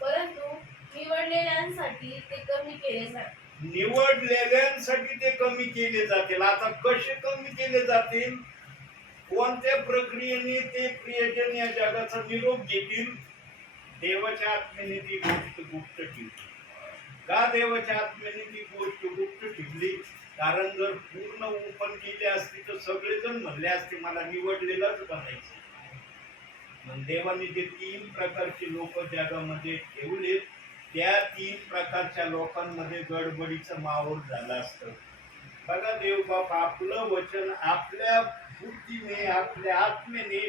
परंतु निवडलेल्यांसाठी ते कमी केले जाते. निवडलेल्यांसाठी ते कमी केले जातील. आता कसे कमी केले जातील? कोणत्या प्रक्रियेने ते प्रियजन या जगाचा निरोप घेतील? देवाच्या आत्म्याने ती गोष्ट गुप्त ठेवली. का देवाच्या आत्म्याने ती गोष्ट गुप्त ठेवली? कारण जर पूर्ण ओपन केली असती तर सगळेजण म्हणले असते मला निवडलेलंच बनायचं. मग देवाने जे 3 प्रकारचे लोक जगामध्ये ठेवले त्या 3 प्रकारच्या लोकांमध्ये गडबडीचं माहोल झालं असतं. बघा देवबाप आपलं वचन आपल्या बुद्धीने आपल्या आत्म्याने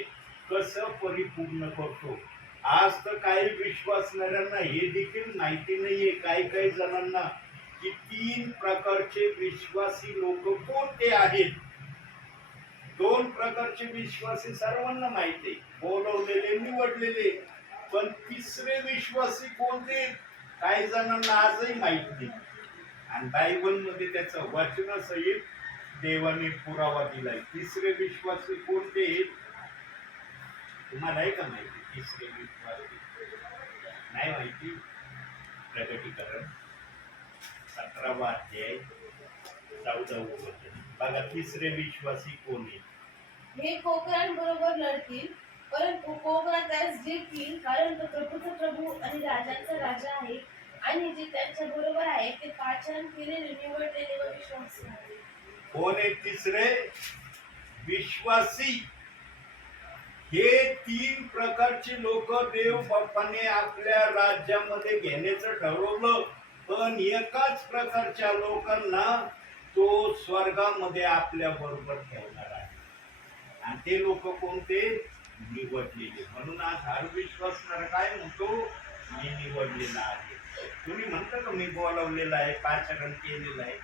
कसं परिपूर्ण करतो. आज तर काही विश्वासणाऱ्यांना हे देखील माहिती नाहीये, काही जणांना की 3 प्रकारचे विश्वासी लोक कोणते आहेत. 2 प्रकारचे विश्वासी सर्वांना माहिती आहे, बोलवलेले निवडलेले, पण 3रे विश्वासी कोणते काही जणांना आजही माहित नाही. आणि बायबलमध्ये त्याचं वचनासहित देवाने पुरावा दिलाय. तिसरे विश्वासी कोणते आहेत? तुम्हाला आहे का माहिती तिसरे विश्वासी? नाही माहिती? प्रगटीकरण 17वा अध्याय 14वे वचन बघा. तिसरे विश्वासी कोण आहे? हे कोकरांबरोबर लढतील, परंतु कोकरा त्यास जिंकतील, कारण तो प्रभूचा प्रभू आणि राजांचा राजा आहे, आणि जे त्यांच्या बरोबर आहे ते पाचारण केलेले, निवडलेले व विश्वासी आहेत. कोण आहे तिसरे विश्वासी? हे 3 प्रकारचे लोक देव बाप्पाने आपल्या राज्यामध्ये घेण्याचं ठरवलं, पण एकाच प्रकारच्या लोकांना तो स्वर्गामध्ये आपल्या बरोबर ठेवणार आहे. आणि ते लोक कोणते? निवडलेले. म्हणून आज हर विश्वासणार काय म्हणतो? मी निवडलेला आहे. तुम्ही म्हणता का मी बोलावलेला आहे, पाचारण केलेलं आहे?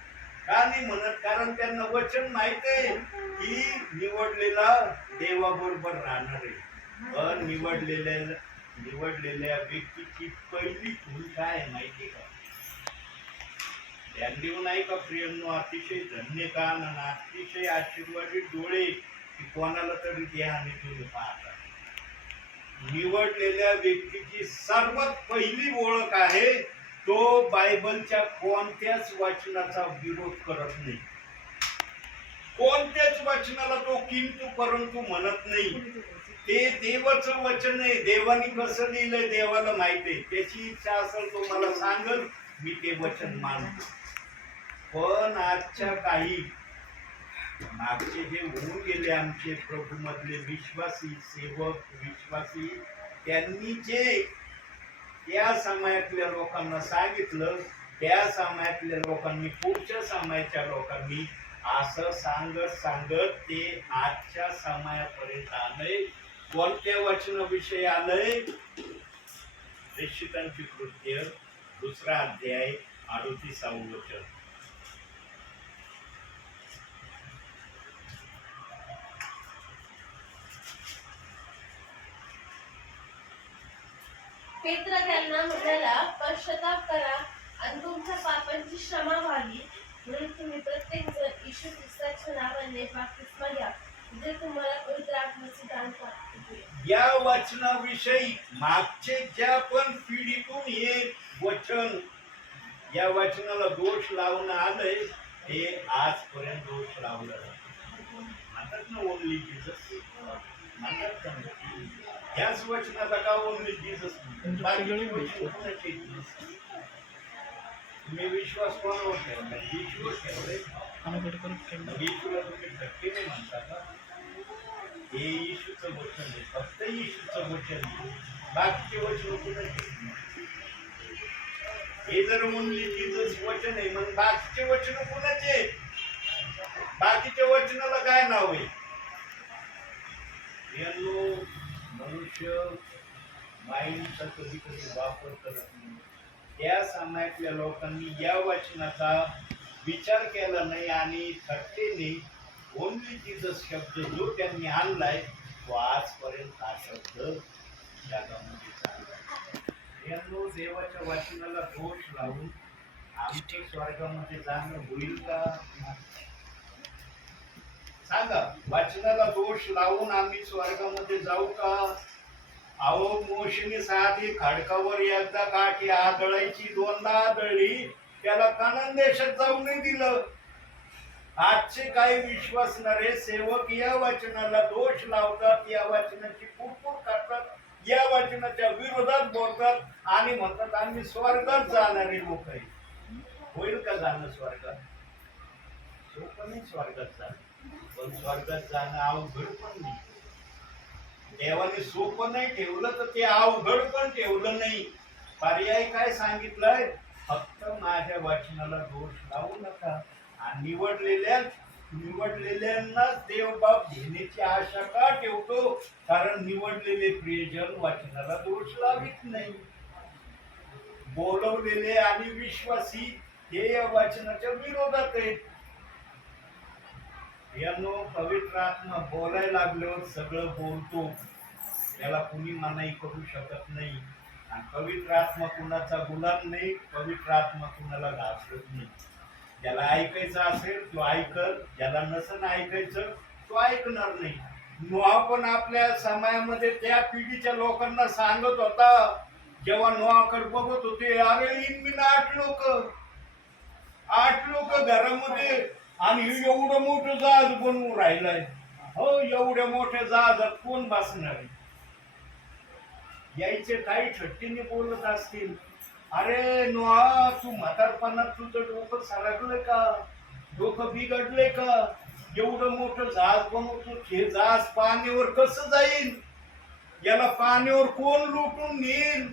का नाही म्हणत? कारण त्यांना वचन माहित आहे की निवडलेला देवाबरोबर राहणार आहे. पण निवडलेल्या व्यक्तीची पहिली खूण काय आहे माहिती का? ध्यान देऊ नाही का प्रियांनो? अतिशय धन्य कान आणि अतिशय आशीर्वादित डोळे की कोणाला तरी ध्यान तुम्ही पाहता. निवडलेल्या व्यक्तीची सर्वात पहिली ओळख आहे, तो बायबलच्या कोणत्याच वचनाचा विरोध करत नाही. कोणत्याच वचनाला तो किंतु परंतु म्हणत नाही. ते देवाचं वचन आहे. देवाने कसं लिहिलंय देवाला माहिती आहे. त्याची इच्छा असेल तो मला सांगल, मी ते वचन मानतो. पण आजच्या काही मागचे जे होऊन गेले आमचे प्रभू मधले विश्वासी सेवक, विश्वासी, त्यांनी जे त्या समायातल्या लोकांना सांगितलं, त्या समायातल्या लोकांनी पुढच्या समायाच्या लोकांनी असं सांगत ते आजच्या समायापर्यंत आलंय. कोणत्या वचनाविषयी आलंय? प्रेषितांची कृत्य 2रा अध्याय 38वे वचन. पेत्र त्यांना म्हणाला, पश्चाताप करा आणि तुमच्या पापांची क्षमा व्हावी, म्हणून तुम्ही प्रत्येक जण येशू ख्रिस्ताच्या नावाने बप्तिस्मा घ्या, जे तुम्हाला पवित्र आत्म्याचे दान प्राप्त होईल. या वचनाविषयी मागचे ज्या पण पिढीतून हे वचन, या वचनाला दोष लावून आलंय, ते आजपर्यंत दोष लावलं जातं. म्हणतात ना ओनली जीसस, म्हणतात का याच वचनाला का ओनली जीसस म्हणतात? बाकीचे वचन कोणाचे आहेत? तुम्ही विश्वास कोणावर ठेवला? येशूवर ठेवलाय. येशूला तुम्ही धक्के नाही म्हणता का? हे येशूचं वचन आहे, फक्त येशूचं वचन आहे. बाकीचे वचन कोणाचे? हे जर ओनली जीसस वचन आहे, मग बाकीचे वचन कोणाचे? बाकीच्या वचनाला काय नाव आहे? मनुष्य माइंडचा कधी कधी वापर करत नाही. त्या समाजातल्या लोकांनी या वचनाचा विचार केला नाही आणि थट्टेने ओनली जीसस शब्द जो त्यांनी आणलाय, तो आजपर्यंत हा शब्द जगामध्ये चाललाय. यानो देवाच्या वचनाला दोष लावून आमच्या स्वर्गामध्ये जाणं होईल का? सांगा, वचनाला दोष लावून आम्ही स्वर्गामध्ये जाऊ का? अहो, मोशेने साधी खडकावर एकदा काठी आदळायची, 2दा आदळली, त्याला कानान देशात जाऊ नाही दिलं. आजचे काही विश्वासणारे सेवक या वचनाला दोष लावतात, या वचनाची पुरपूर करतात, या वचनाच्या विरोधात बोलतात आणि म्हणतात आम्ही स्वर्गात जाणारे लोक आहे. होईल का जाणं स्वर्गात? सोपं नाही स्वर्गात जाणं, पण स्वर्गात जाणं अवघड पण नाही. देवाने सोपं नाही ठेवलं तर ते अवघड पण ठेवलं नाही. पर्याय काय सांगितलंय? फक्त माझ्या वचनाला दोष लावू नका. आणि निवडलेल्यांनाच देवबाप घेण्याची आशा का ठेवतो? कारण निवडलेले प्रियजन वचनाला दोष लावित नाही. बोलवलेले आणि विश्वासी हे या वचनाच्या विरोधात आहेत. यानो पवित्र आत्मा बोलायला लागल्यावर सगळं बोलतो, त्याला कुणी मनाई करू शकत नाही. आणि पवित्र आत्मा कुणाचा गुलाम नाही, पवित्र आत्मा कुणाला घाबरत नाही. ज्याला ऐकायचं असेल तो ऐकल, ज्याला नसन ऐकायचं तो ऐकणार नाही. नोहा पण आपल्या समयामध्ये त्या पिढीच्या लोकांना सांगत होता, जेव्हा नोहाकडे बघत होते, अरे इन 8 लोक घरामध्ये, आणि एवढं मोठं जहाज बनवून राहिलंय. हो, एवढ्या मोठ्या जहाजात कोण बसणार आहे? यायचे काही छट्टीने बोलत असतील, अरे नोहा तू म्हातारपणात तुझं डोकं सरकलंय का, डोकं बिघडलंय का? एवढं मोठं जहाज बनवतो, हे जहाज पाण्यावर कसं जाईल? याला पाण्यावर कोण लुटून नेईल?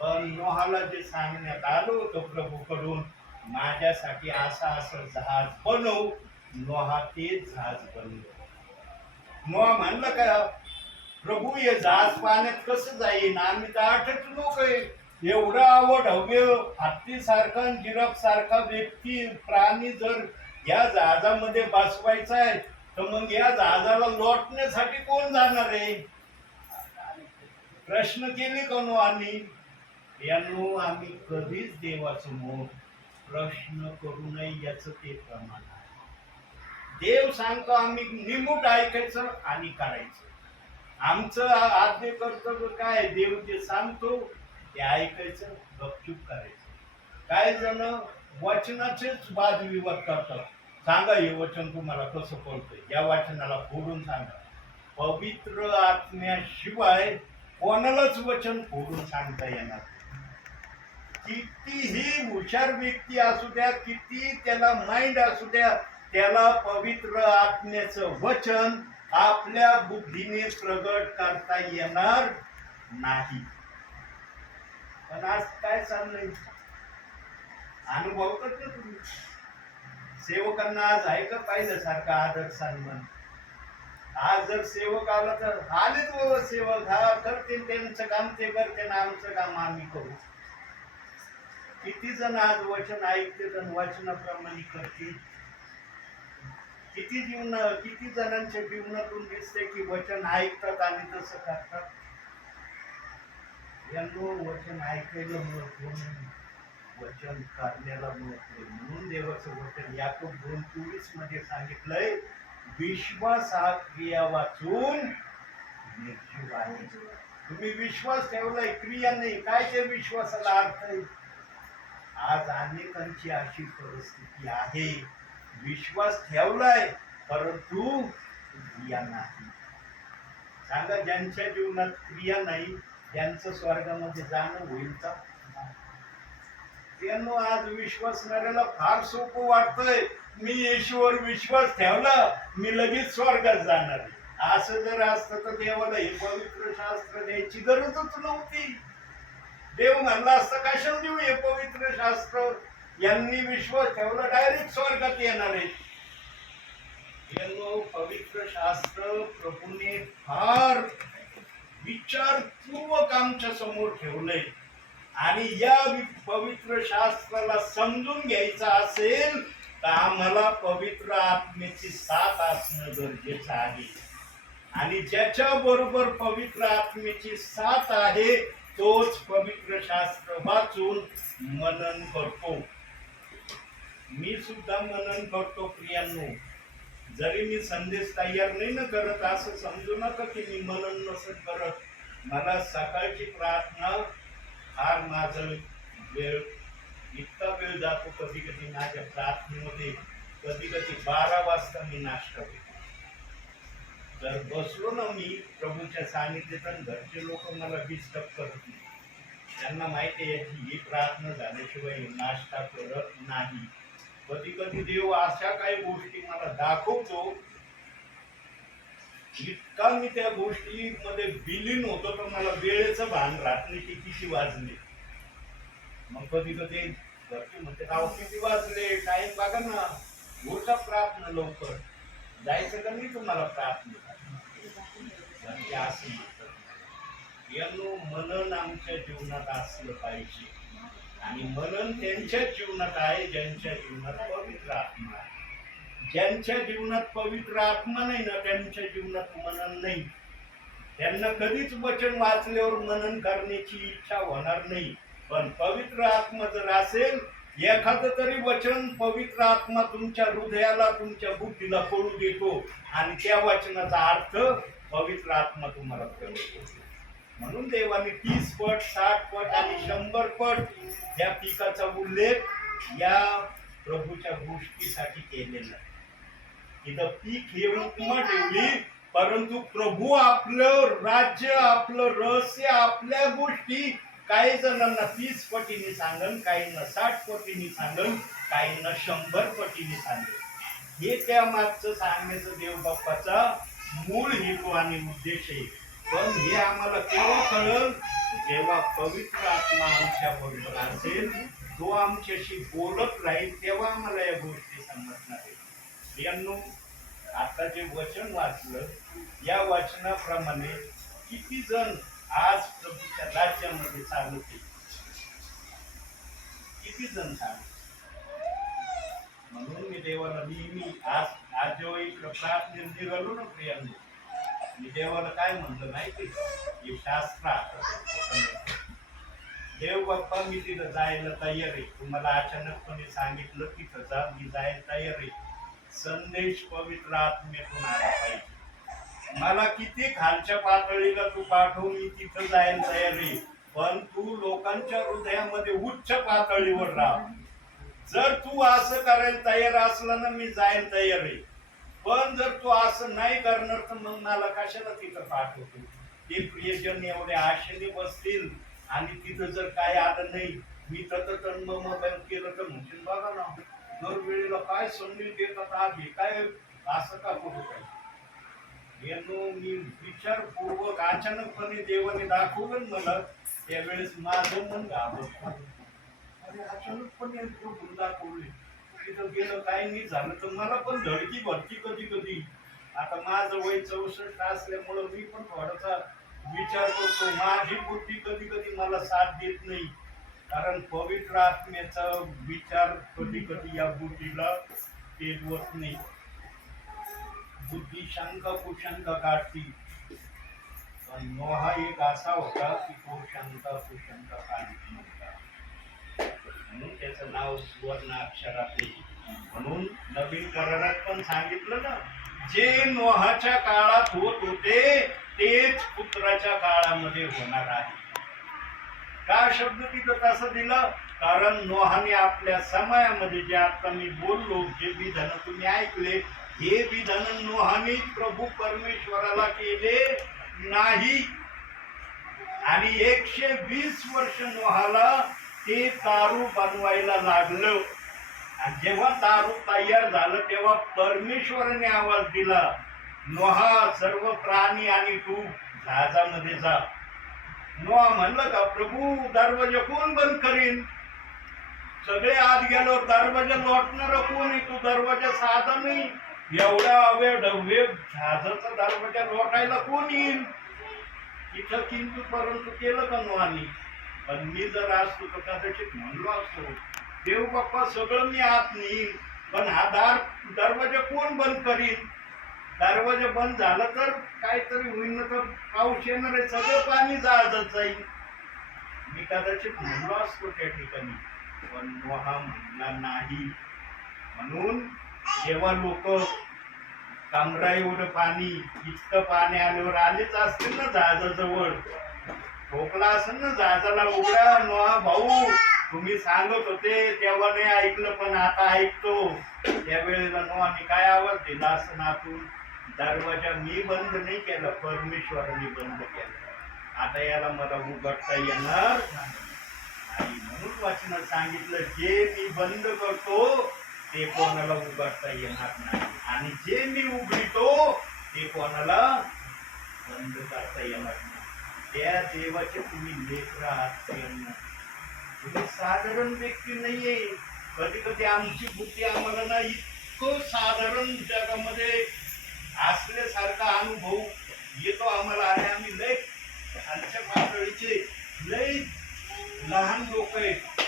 पण नोहाला जे सांगण्यात आलं होतं प्रभूकडून, माझ्यासाठी असं जहाज बनव, नोहा ते जहाज बनवलं. नोहा म्हणलं का, प्रभू हे जहाज पाण्यात कसं जाईल? आम्ही तर 8च लोक आहे. एवढा आवड हव्य हत्ती सारखा, जिराफ सारखा व्यक्ती प्राणी जर या जहाजामध्ये बसवायचा आहे, तर मग या जहाजाला लोटण्यासाठी कोण जाणार आहे? प्रश्न केले का नोहानी? यांनो, आम्ही कधीच देवासमोर प्रश्न करू नये याचं ते प्रमाण आहे. देव सांगतो, आम्ही निमूट ऐकायचं आणि करायचं. आमचं आद्य कर्तव्य काय? देव जे सांगतो ते ऐकायचं, गपचूप करायचं. काही जण वचनाचेच वादविवाद करतात. सांगा हे वचन तुम्हाला कसं कळतंय, या वचनाला फोडून सांगा. पवित्र आत्म्याशिवाय कोणालाच वचन फोडून सांगता येणार. कितीही हुशार व्यक्ती असू द्या, किती त्याला माइंड असू द्या, त्याला पवित्र आत्म्याचं वचन आपल्या बुद्धीने प्रगट करता येणार नाही. पण आज काय चाललंय अनुभवतात ना तुम्ही? सेवकांना आज आहे का पाहिल्यासारखा आदर सन्मान? आज जर सेवक आला तर आलेच बाबा सेवक, हा करते त्यांचं काम ते करते ना, आमचं काम आम्ही करू. किती जण आज वचन ऐकते आणि वचनाप्रमाणे करते? किती जणांच्या जीवनातून दिसते की वचन ऐकतात आणि तसं करतात? यांनो, वचन ऐकायला महत्व नाही, वचन करण्याला महत्व. म्हणून देवाचं वचन याकूब 2:24 मध्ये सांगितलंय, विश्वास हा क्रिया वाचून निर्जीव आहे. तुम्ही विश्वास ठेवलाय, क्रिया नाही. काय त्या विश्वासाला अर्थ आहे? आज अनेकांची अशी परिस्थिती आहे, विश्वास ठेवलाय परंतु क्रिया नाही. सांगा, ज्यांच्या जीवनात क्रिया नाही त्यांचं स्वर्गामध्ये जाणं होईल का? त्यांना आज विश्वासणाऱ्याला फार सोपं वाटतंय, मी येशूवर विश्वास ठेवला, मी लगेच स्वर्गात जाणार आहे. असं जर असतं तर देवाला हे पवित्र शास्त्र द्यायची गरजच नव्हती. देव म्हणला असता, कशाला देऊ हे पवित्र शास्त्र? यांनी विश्वास ठेवला, डायरेक्ट स्वर्गात येणार आहे. पवित्र शास्त्र प्रभूने फार विचारपूर्वक आमच्या समोर ठेवलंय, आणि या पवित्र शास्त्राला समजून घ्यायचं असेल तर आम्हाला पवित्र आत्म्याची साथ असणं गरजेचं आहे. आणि ज्याच्या बरोबर पवित्र आत्म्याची साथ आहे तोच पवित्र शास्त्र वाचून मनन करतो. मी सुद्धा मनन करतो प्रियांनो. जरी मी संदेश तयार नाही ना करत, असं समजू नका की मी मनन नसत करत. मला सकाळची प्रार्थना फार माझं इतका वेळ जातो, कधी कधी माझ्या प्रार्थनेमध्ये कधी 12 वाजता मी नाश्ता करतो. जर बसलो ना मी प्रभूच्या सानिध्यात, घरचे लोक मला डिस्टर्ब करत नाही. त्यांना माहिती आहे की ही प्रार्थना झाल्याशिवाय नाश्ता करत नाही. कधी कधी देव अशा काही गोष्टी मला दाखवतो, इतका मी त्या गोष्टीमध्ये विलीन होतो तर मला वेळेचं भान राहत नाही की किती वाजले. मग कधी कधी घरचे म्हणते, राव किती वाजले, टाइम बघा ना, होता प्रार्थना लवकर जायचं का नाही तुम्हाला प्रार्थना? असं म्हणतात. यांनो, मनन आमच्या जीवनात असलं पाहिजे, आणि मनन त्यांच्या जीवनात आहे ज्यांच्या जीवनात पवित्र आत्मा आहे. ज्यांच्या जीवनात पवित्र आत्मा नाही ना, त्यांच्या जीवनात मनन नाही. त्यांना कधीच वचन वाचल्यावर मनन करण्याची इच्छा होणार नाही. पण पवित्र आत्मा जर असेल, एखादं तरी वचन पवित्र आत्मा तुमच्या हृदयाला तुमच्या बुद्धीला कळू देतो आणि त्या वचनाचा अर्थ पवित्र आत्मा तुम्हाला कळवतो. म्हणून देवाने 30 पट 60 पट आणि 100 पट या पिकाचा उल्लेख या प्रभूच्या गोष्टीसाठी केलेला आहे. इथं पीक हे उपमा ठेवली, परंतु प्रभू आपलं राज्य आपलं रहस्य आपल्या गोष्टी काही जणांना 30 पटीने सांगन, काहींना 60 पटीने सांगन, काहींना 100 पटीने सांगेल. हे त्या मागचं सांगण्याचं देव बाप्पाचा मूळ हेतू आणि उद्देश आहे. पण हे आम्हाला केव्हा कळलं, जेव्हा पवित्र आत्मा आमच्या बरोबर असेल, तो आमच्याशी बोलत राहील, तेव्हा आम्हाला या गोष्टी समजणार आहे. यांनो, आता जे वचन वाचलं या वचनाप्रमाणे किती जण आज प्रभूच्या राज्यामध्ये चालवते, किती जण चालवते. म्हणून मी देवाला नेहमी आज जेव्हा इकडं प्रार्थनेत निघालो ना प्रियांनो, मी देवाला काय म्हणलं माहिती, हे शास्त्र आता देव बाप्पा मी तिथं जायला तयार आहे. तुम्हाला अचानकपणे सांगितलं तिथं जा, मी जायला तयार आहे. संदेश पवित्र आत्मेतून आला पाहिजे. मला किती खालच्या पातळीला तू पाठव, मी तिथं जायला तयार आहे. पण तू लोकांच्या हृदयामध्ये उच्च पातळीवर राह. जर तू असं करायला तयार असला ना, मी जायला तयार आहे. पण जर तू असं नाही करणार तर मग मला कशाला तिथं पाठवतो. ते प्रियजन एवढे आशेने बसतील आणि तिथं जर काय आलं नाही, मी तर मोबाईल केलं तर म्हणतील बघा ना, दर वेळेला काय संधी देतात आधी काय असं का करू काय. यानो मी विचारपूर्वक अचानकपणे देवाने दाखवलं मला, त्यावेळेस माझं मन घाबरलं. अरे अचानकपणे प्रभू दाखवले, तिथं गेलं काय नाही झालं तर मला पण धडकी भरती कधी कधी. आता माझं वय 64 असल्यामुळं मी पण थोडासा विचार करतो. माझी बुद्धी कधी कधी मला साथ देत नाही, कारण पवित्र आत्म्याचा विचार कधी कधी या बुद्धीला पेटवत नाही. बुद्धी शंका कुशंका काढती. पण नोहा एक असा होता की तो शंका कुशंका काढत नव्हता, म्हणून त्याचं नाव सुवर्ण अक्षरात आहे. म्हणून नवीन करारात पण सांगितलं ना, जे नोहाच्या काळात होत होते तेच पुत्राच्या काळामध्ये होणार आहे. का शब्द तिथं तसं दिलं, कारण नोहाने आपल्या समयामध्ये जे आता मी बोललो, जे विधान तुम्ही ऐकले, हे विधान नोहाने प्रभू परमेश्वराला केले नाही. आणि 120 वर्ष नोहाला ते तारू बनवायला लागलं. आणि जेव्हा तारू तयार झालं तेव्हा परमेश्वराने आवाज दिला, नोहा सर्व प्राणी आणि तू जहाजामध्ये जा. नोहा म्हणलं का प्रभू दरवाजा कोण बंद करीन, सगळे आत गेल्यावर दरवाजा लोटणार कोण आहे, तू दरवाजा साधा नाही, एवढा अवेढव्य जहाजाचा दरवाजा लोटायला कोण येईल. इथं किंतु परंतु केलं का नोहानी. पण मी जर असतो तर कदाचित म्हणलो असतो, देव बाप्पा सगळं मी आत नेईन, पण हा दरवाजा कोण बंद करीन. दरवाजा बंद झाला तर काहीतरी होईल, तर पाऊस येणार आहे, सगळं पाणी जहाजात जाईल. मी कदाचित म्हणलो असतो त्या ठिकाणी, पण नोहा म्हणला नाही. म्हणून जेव्हा लोक कमरा एवढं पाणी, इतकं पाणी आल्यावर आलेच असतील ना जहाजाजवळ, ठोकला असेल ना जहाजाला, उघडा नोहा भाऊ तुम्ही सांगत होते तेव्हा नाही ऐकलं पण आता ऐकतो. त्यावेळेला नोहाने काय आवाज दिला असं आतून, दरवाजा मी बंद नाही केला, परमेश्वराने बंद केला, आता याला मला उघडता येणार नाही. म्हणून वाचनात सांगितलं, जे मी बंद करतो ते कोणाला उघडता येणार नाही, आणि जे मी उघडतो ते कोणाला बंद करता येणार नाही. त्या देवाचे तुम्ही लेकरं आहात. तुम्ही साधारण व्यक्ती नाहीये. कधी कधी आमची बुद्धी आम्हाला ना इतकं साधारण जगामध्ये असल्यासारखा अनुभव येतो आम्हाला, आणि आम्ही लय खालच्या पातळीचे लय लहान लोक आहेत.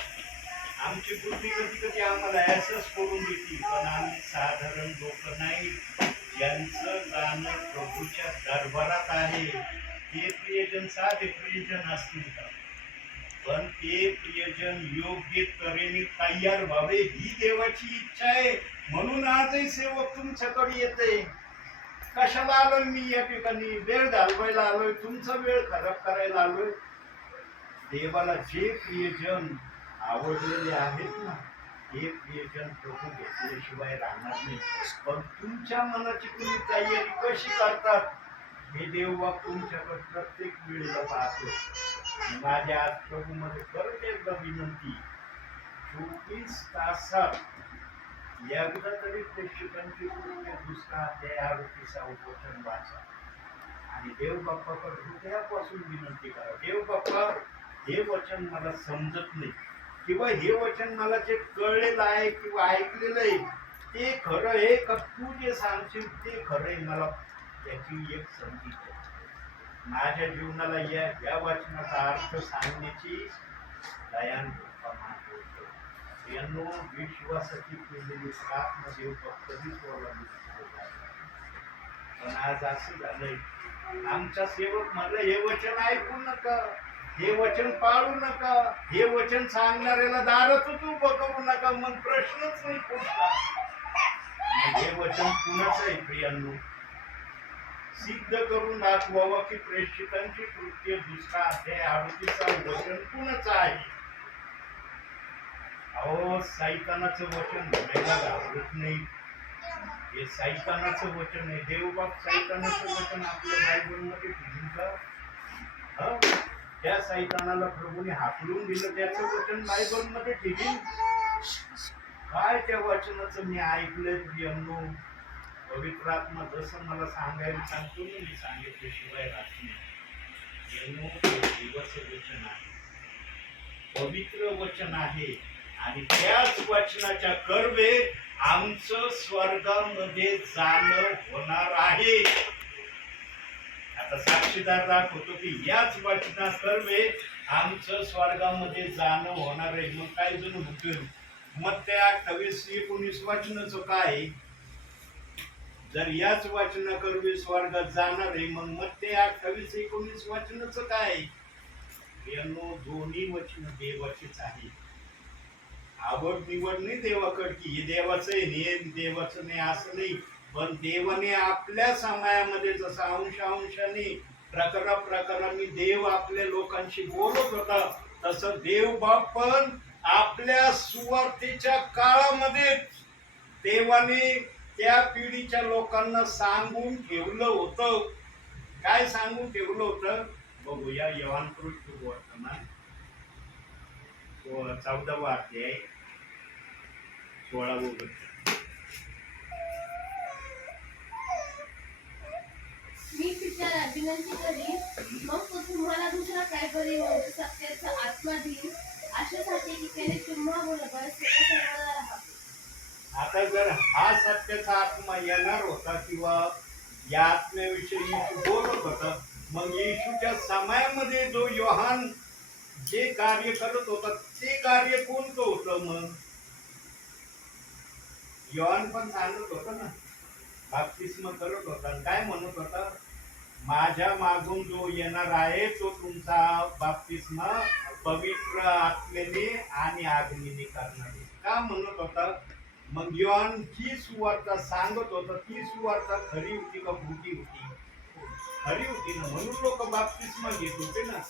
आमची बुद्धी कधी कधी आम्हाला ऍसेस करून देते, पण आम्ही साधारण लोक नाही. ज्यांचं गाणं प्रभूच्या दरबारात आहे ते प्रियजन साधे प्रियजन असतील का. पण ते प्रियजन योग्य तऱ्हेने तयार व्हावे ही देवाची इच्छा आहे. म्हणून आजही सेवक तुमच्याकडे येते. कशाला आलोय मी या ठिकाणी? वेळ घालवायला आलोय, तुमचा वेळ खराब करायला आलोय? देवाला जे प्रियजन आवडलेले आहेत ना, हे प्रियजन प्रभू घेतल्याशिवाय राहणार नाही. पण तुमच्या मनाची तुम्ही तयारी कशी करतात हे देवबाप तुमच्याकडे प्रत्येक वेळेला पाहतो. माझ्या आज प्रभू मध्ये परत एकदा विनंती, 24 तासात एकदा तरी प्रेक्षकांची दुसरा अध्याय आरोपीचा वचन वाचा आणि देव बाप्पाकडे हृदयापासून विनंती करा. देव बाप्पा, हे वचन मला समजत नाही किंवा हे वचन मला जे कळलेलं आहे किंवा ऐकलेलं आहे ते खरं आहे का? तू जे सांगशील ते खरं आहे, मला याची एक संधी दे. माझ्या जीवनाला या वचनाचा अर्थ सांगण्याची दयान कृपा मागतो. यांनो, विश्वासाची केलेली प्रार्थना देव कधीच ओलांडू शकत नाही. पण आज असं झालंय, आमचा सेवक म्हणलं हे वचन ऐकू नका, हे वचन पाळू नका, हे वचन सांगणाऱ्याला दारातच उभं करू नका. मग प्रश्नच नाही पुढचा. हे वचन कुणाचं आहे प्रियांनो? सिद्ध करून दाखवावं की प्रेषितांची कृत्य दुसरा अध्याय 38 वचन कुणाचं आहे? अहो, सैतानाचं वचन म्हणायला घाबरत नाही. हे सैतानाचं वचन आहे. देवबाप सैतानाचं वचन आपल्या बायबलमध्ये ठेवून का? त्या सैतानाला प्रभूने हाकलून दिलं, त्याचं वचन बायबलमध्ये ठेवीन काय? त्या वचनाचं मी ऐकलंय प्रियांनो. पवित्र आत्मा जसं मला सांगायला सांगतो ना, मी सांगितल्याशिवाय राहत नाही. हे देवाचं वचन आहे, पवित्र वचन आहे आणि त्याच वचनाच्या कर्वे आमचं स्वर्गामध्ये जाणं होणार आहे. आता साक्षीदार दाखवतो की याच वचना कर्वे आमचं स्वर्गामध्ये जाणं होणार आहे. मग काय जण होतील? मग त्या 28-19 वचनाचं काय? जर याच वचना कर्वे स्वर्गात जाणार आहे, मग ते 28-19 वचनाचं काय? यांनो, दोन्ही वचन देवाचीच आहे. आवड निवड नाही देवाकडची, हे देवाचं आहे नाही, देवाचं नाही असं नाही. पण देवाने आपल्या समायामध्ये जसं अंशाने प्रकाराने देव आपल्या लोकांशी बोलत होता, तसं देव बाप पण आपल्या सुवार्थेच्या काळामध्ये देवाने त्या पिढीच्या लोकांना सांगून ठेवलं होतं. काय सांगून ठेवलं होतं बघूया. योहानकृत वर्तमान 14वा अध्याय 16वा वचन. मी पित्याला विनंती करीन, मग तो तुम्हाला दुसरा काय करीन, म्हणजे सत्याचा आत्मा देईल, अशासाठी की त्याने तुम्हाबरोबर सर्वदा राहा. आता जर हा सत्याचा आत्मा येणार होता किंवा या आत्म्याविषयी येशू बोलत होता, मग येशूच्या समायामध्ये जो योहान जे कार्य करत होता ते कार्य कोणतं होतं? मग योहान पण सांगत होता ना, बाप्तिस्म करत होता. काय म्हणत होता? माझ्या मागून जो येणार आहे तो तुमचा बाप्तिस्म पवित्र आत्म्याने आणि अग्नीने करणार आहे. का म्हणत होता? मग योहान जी सुवार्ता सांगत होता ती सुवार्ता खरी होती का खोटी होती? खरी होती ना, म्हणून लोक बाप्तिस्म घेत होते ना.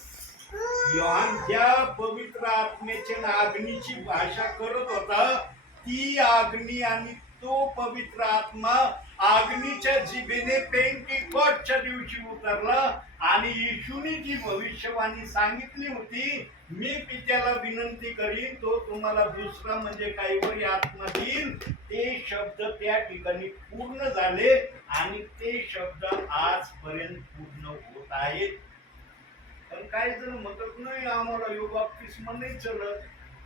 योहान ज्या पवित्र आत्म्याच्या अग्नीची भाषा करत होता, ती अग्नी आणि तो पवित्र आत्मा अग्नीच्या जिभेने पेंटिकोस्टच्या दिवशी उतरला आणि येशूने जी भविष्यवाणी सांगितली होती, मी पित्याला विनंती करीन, तो तुम्हाला दुसरा म्हणजे काहीतरी आत्मा देईल, ते शब्द त्या ठिकाणी पूर्ण झाले आणि ते शब्द आजपर्यंत पूर्ण होत आहेत. पण काही जण म्हणतात नाही, आम्हाला यो बाप्तिस्मा नाही चलत,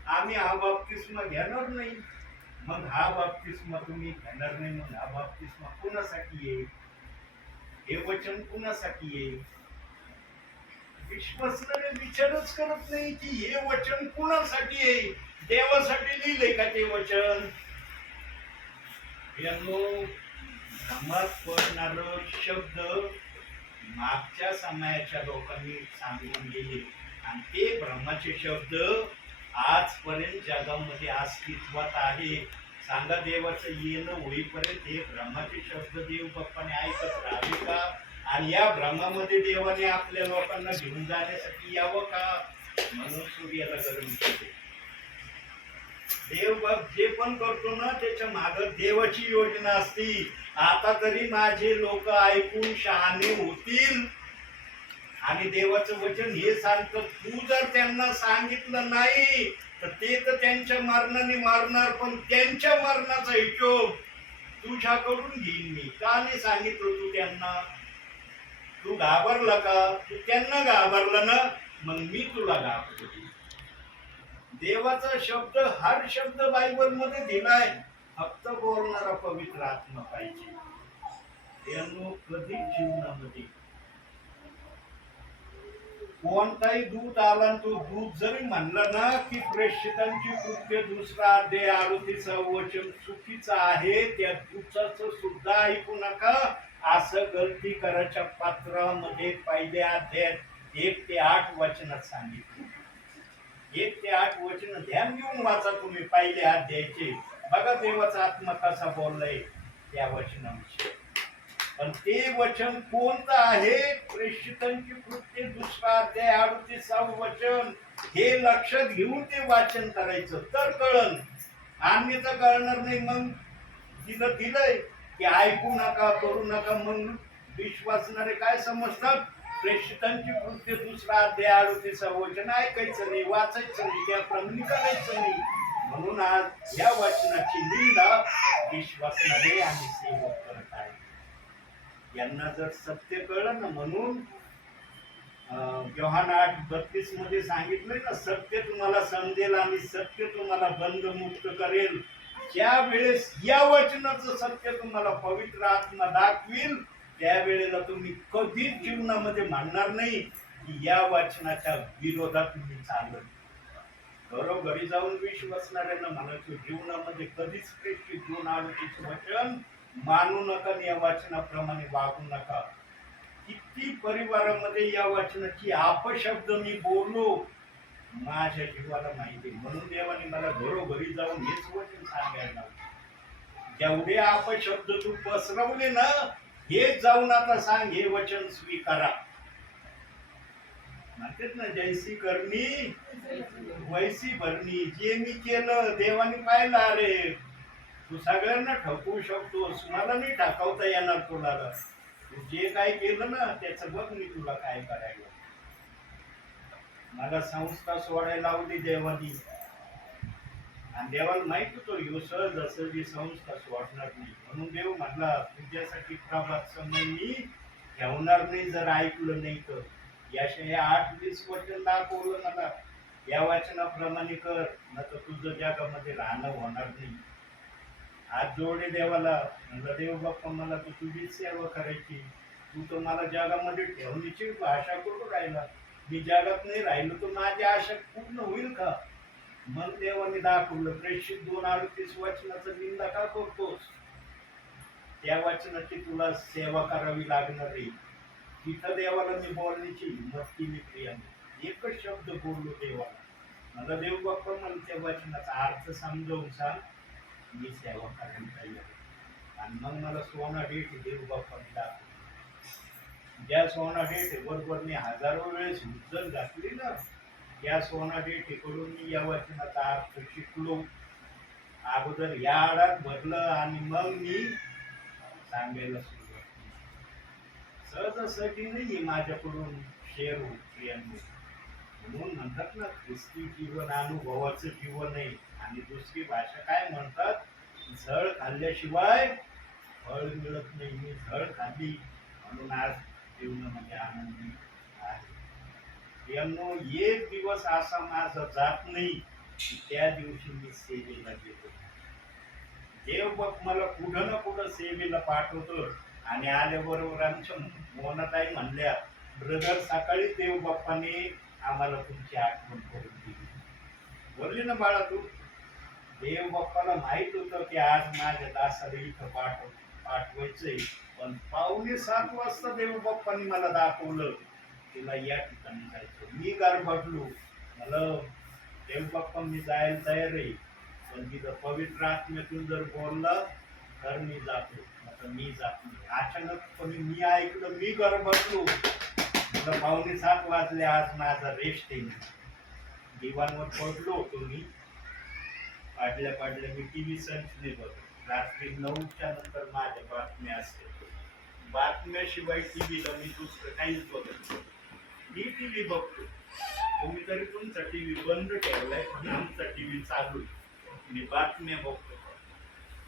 आम्ही हा बाप्तिस्मा घेणार नाही. मग हा बाप्तिस्मा तुम्ही घेणार नाही, मग हा बाप्तिस्मा कुणासाठी आहे? हे वचन कुणासाठी आहे? विश्वासणारे विचारच करत नाही की हे वचन कुणासाठी आहे. देवासाठी लिहिलंय का ते वचन? यांनो, धमात पडणारं शब्द मागच्या समायाच्या लोकांनी सांगून गेले आणि ते ब्रह्माचे शब्द आजपर्यंत जगामध्ये अस्तित्वात आहे. सांगा देवाचं येणं होईपर्यंत हे ब्रह्माचे शब्द देव बाप्पाने ऐकत राहावे का? आणि या ब्रह्मामध्ये देवाने आपल्या लोकांना घेऊन जाण्यासाठी यावं का? म्हणून सूर्याला गरम करते. देव बाप जे पण करतो ना त्याच्या माग देवाची योजना असती. आता तरी माझे लोक ऐकून शहाणे होतील आणि देवाचं वचन हे सांगतं, तू जर त्यांना सांगितलं नाही तर ते तर त्यांच्या मरणाने मारणार, पण त्यांच्या मरणाचा हिशोब तुझ्याकडून घेईन मी. का नाही सांगितलं तू त्यांना? तू घाबरला का? तू त्यांना घाबरला ना, मग मी तुला घाबरतो. देवाचा शब्द हर शब्द बायबल मध्ये दिलाय, फक्त बोलणारा पवित्र आत्मा पाहिजे. त्यांनो कधी जीवनामध्ये कोणताही दूत आला, तो दूत जरी म्हणला ना की प्रेषितांची कृत्य 2 अध्याय 38 वचन चुकीचं आहे, त्या दूताचं सुद्धा ऐकू नका. असं गलती करायच्या पत्रामध्ये पहिल्या अध्यायात 1 ते 8 वचनात सांगितलं. 1 ते 8 वचन ध्यान देऊन वाचा तुम्ही पहिल्या अध्यायाचे. बघा देवाचा आत्मा कसा बोललाय त्या वचनाविषयी. पण ते वचन कोणतं आहे? प्रेषितांची कृत्य 2 अध्याय 38 वचन. हे लक्षात घेऊन ते वाचन करायचं तर कळन, अन्यथा कळणार नाही. मग दिलंय की ऐकू नका, करू नका, मग विश्वासणारे काय समजतात? प्रेषितांची कृत्य 2 अध्याय 38 वचन ऐकायचं नाही, वाचायचं नाही, त्याप्रमाणे करायचं नाही. म्हणून आज या वचनाची निंदा विश्वासणारे आणि सेवक करत आहे. यांना जर सत्य कळलं ना, म्हणून योहान 8:32 मध्ये सांगितलंय ना, सत्य तुम्हाला समजेल आणि सत्य तुम्हाला बंधमुक्त करेल. ज्या वेळेस या वचनाचं सत्य तुम्हाला पवित्र आत्मा दाखवील, त्यावेळेला तुम्ही कधीच जीवनामध्ये म्हणणार नाही की या वचनाच्या विरोधात तुम्ही चालत. घरोघरी जाऊन विश्वासणाऱ्यांना म्हणायचं, जीवनामध्ये कधीच प्रेषित 2:38 वचन मानू नका, या वचनाप्रमाणे वागू नका. किती परिवारामध्ये या वचनाची अपशब्द मी बोललो माझ्या जीवाला माहिती. म्हणून देवाने मला घरोघरी जाऊन हेच वचन सांगायला, जेवढे अपशब्द तू पसरवले ना, हेच जाऊन आता सांग, हे वचन स्वीकारा. म्हणतात ना, जैसी करणी वैसी भरणी. जे मी केलं देवाने पाहिलं. अरे तू सगळ्यांना ठकवू शकतोस, मला नाही टाकवता येणार तुला. तू जे काय केलं ना त्याचं बघ मी तुला काय करायला. मला संस्था सोडायला लावली देवानी, आणि देवाला माहित होतं ह्यो सहजासहजी संस्था सोडणार नाही. म्हणून देव म्हणला, तुझ्यासाठी प्रभात समय मी ठेवणार नाही जर ऐकलं नाही तर. याशिवाय 8:20 वचन दाखवलं मला, या वचनाप्रमाणे कर, न तर तुझं जगामध्ये राहणं होणार नाही. आज जोडे देवाला, म्हणलं देव बाप्पा मला तर तुझीच सेवा करायची. तू तर मला जगामध्ये ठेवण्याची आशा करून राहिला. मी जगात नाही राहिलो तर माझी आशा पूर्ण होईल का? मग देवाने दाखवलं, प्रेषित 2:38 वचनाचं निंदा का करतोस? त्या वचनाची तुला सेवा करावी लागणार आहे. तिथं देवाला मी बोलण्याची हिंमत केली प्रियाने. एकच शब्द बोललो देवाला, मला देव बाप्पा मला त्या वचनाचा अर्थ समजावून सांग, मी सेवा करायला तयार. आणि मग मला सोना डेट देव बाप्पाने दाखवलं. ज्या सोना डेट बरोबर मी हजारो वेळेस हुज्जत घातली ना, या सोना डेटीकडून मी या वचनाचा अर्थ शिकलो. अगोदर या आडात भरलं आणि मग मी सांगायला सुरुवात केली. सहजासाठी नाही माझ्याकडून शेअर होत प्रियांनो. म्हणून म्हणतात ना, ख्रिस्ती जीवन अनुभवाचं जीवन आहे. आणि दुसरी भाषा काय म्हणतात, झळ खाल्ल्याशिवाय फळ मिळत नाही. मी झळ खाल्ली म्हणून आज जीवनामध्ये आनंदी आहे. यांनो एक दिवस असा माझा जात नाही की त्या दिवशी मी सेवेला गेलो. देव बघ मला कुठं ना कुठं सेवेला पाठवतो. आणि आल्याबरोबर आमच्या मोनाताई म्हणल्या, ब्रदर सकाळी देव बाप्पाने आम्हाला तुमची आठवण करून दिली. बोलली ना बाळा तू, देव बाप्पाला माहित होतं की आज माझ्या दासाला इथं पाठवायचंय. पण 6:45 वाजता देव बाप्पाने मला दाखवलं तुला या ठिकाणी जायचं. मी गरबडलो, मला देवबाप्पा मी जायला तयार आहे, पण तिथं पवित्र आत्म्यातून जर बोललं तर मी जातो, आता मी जात नाही. अचानकपणे मी ऐकलं, मी गरबडलो. मला 6:45 वाजले, आज माझा रेस्ट आहे. दिवाणवर पडलो होतो मी, पाडल्या मी टीव्ही सर्च नाही बघत. रात्री 9च्या नंतर माझ्या बातम्या असते, बातम्याशिवाय टीव्हीला मी दुसरं काहीच बघत नाही. मी टीव्ही बघतो, तुम्ही तरी तुमचा टीव्ही बंद ठेवलाय, पण आमचा टीव्ही चालू आहे. मी बातम्या बघतो,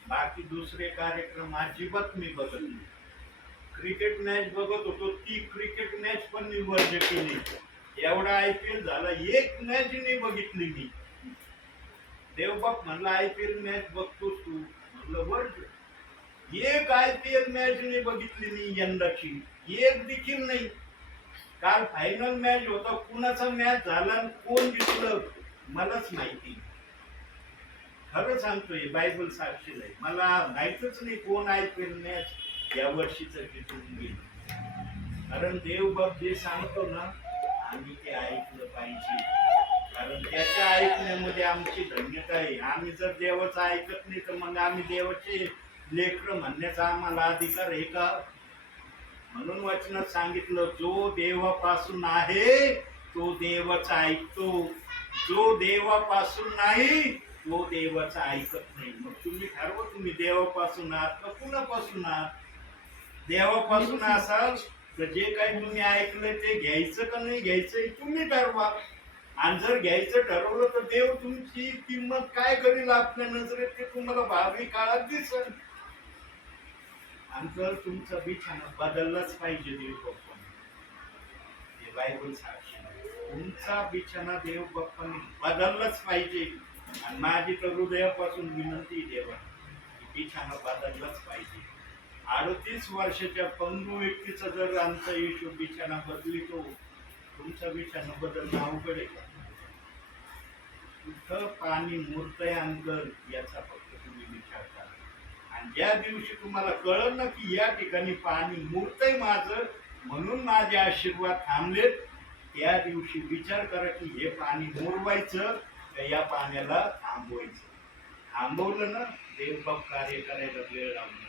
बाकी दुसरे कार्यक्रम अजिबात मी बघत नाही. क्रिकेट मॅच बघत होतो, ती क्रिकेट मॅच पण मी वर्ज केली. एवढा IPL झाला, एक मॅच नाही बघितली मी. देवबाप म्हणला IPL मॅच बघतोस तू, म्हणलं वर्ज. एक IPL मॅच नाही बघितली मी यंदाची, एक देखील नाही. काल फायनल मॅच होता, कुणाचा मॅच झाला कोण जिंकलं मलाच माहिती. खरं सांगतोय, बायबल साक्षीला आहे, मला माहितच नाही कोण IPL मॅच या वर्षीच जिंकून गेलं. कारण देवबाप जे सांगतो ना, आम्ही ते ऐकलं पाहिजे, कारण त्याच्या ऐकण्यामध्ये आमची धन्यता आहे. आम्ही जर देवाचं ऐकत नाही तर मग आम्ही देवाचे लेकरं म्हणण्याचा आम्हाला अधिकार आहे का? म्हणून वचनात सांगितलं, जो देवापासून आहे तो देवाचं ऐकतो, जो देवापासून नाही तो देवाचं ऐकत नाही. मग तुम्ही ठरवा, तुम्ही देवापासून आहात का कुणापासून आहात? देवापासून असाल तर जे काही तुम्ही ऐकलं ते घ्यायचं का नाही घ्यायचं तुम्ही ठरवा. आणि जर घ्यायचं ठरवलं तर देव तुमची किंमत काय करेल आपल्या नजरेत ते तुम्हाला भावी काळात दिसेल. आणि जर तुमचा बिछाना बदललाच पाहिजे देव बाप्पाने, हे बायबल साक्षी आहे. तुमचा बिछाना देव बाप्पाने बदललाच पाहिजे. आणि माझी तर हृदयापासून विनंती देवा, बिछाना बदललाच पाहिजे. 38 वर्षाच्या पंगू व्यक्तीचा जर आमचा येशू बिछाना बदलितो, तुमचा बिछाना बदलणं अवघड आहे का? कुठं पाणी मुरतंय अंतर याचा फक्त तुम्ही विचार करा. आणि ज्या दिवशी तुम्हाला कळलं ना की या ठिकाणी पाणी मुरतंय माझं, म्हणून माझे आशीर्वाद थांबलेत, त्या दिवशी विचार करा की हे पाणी मुरवायचं का या पाण्याला थांबवायचं. थांबवलं ना, देवबाप कार्य करायला वेळ लावणार.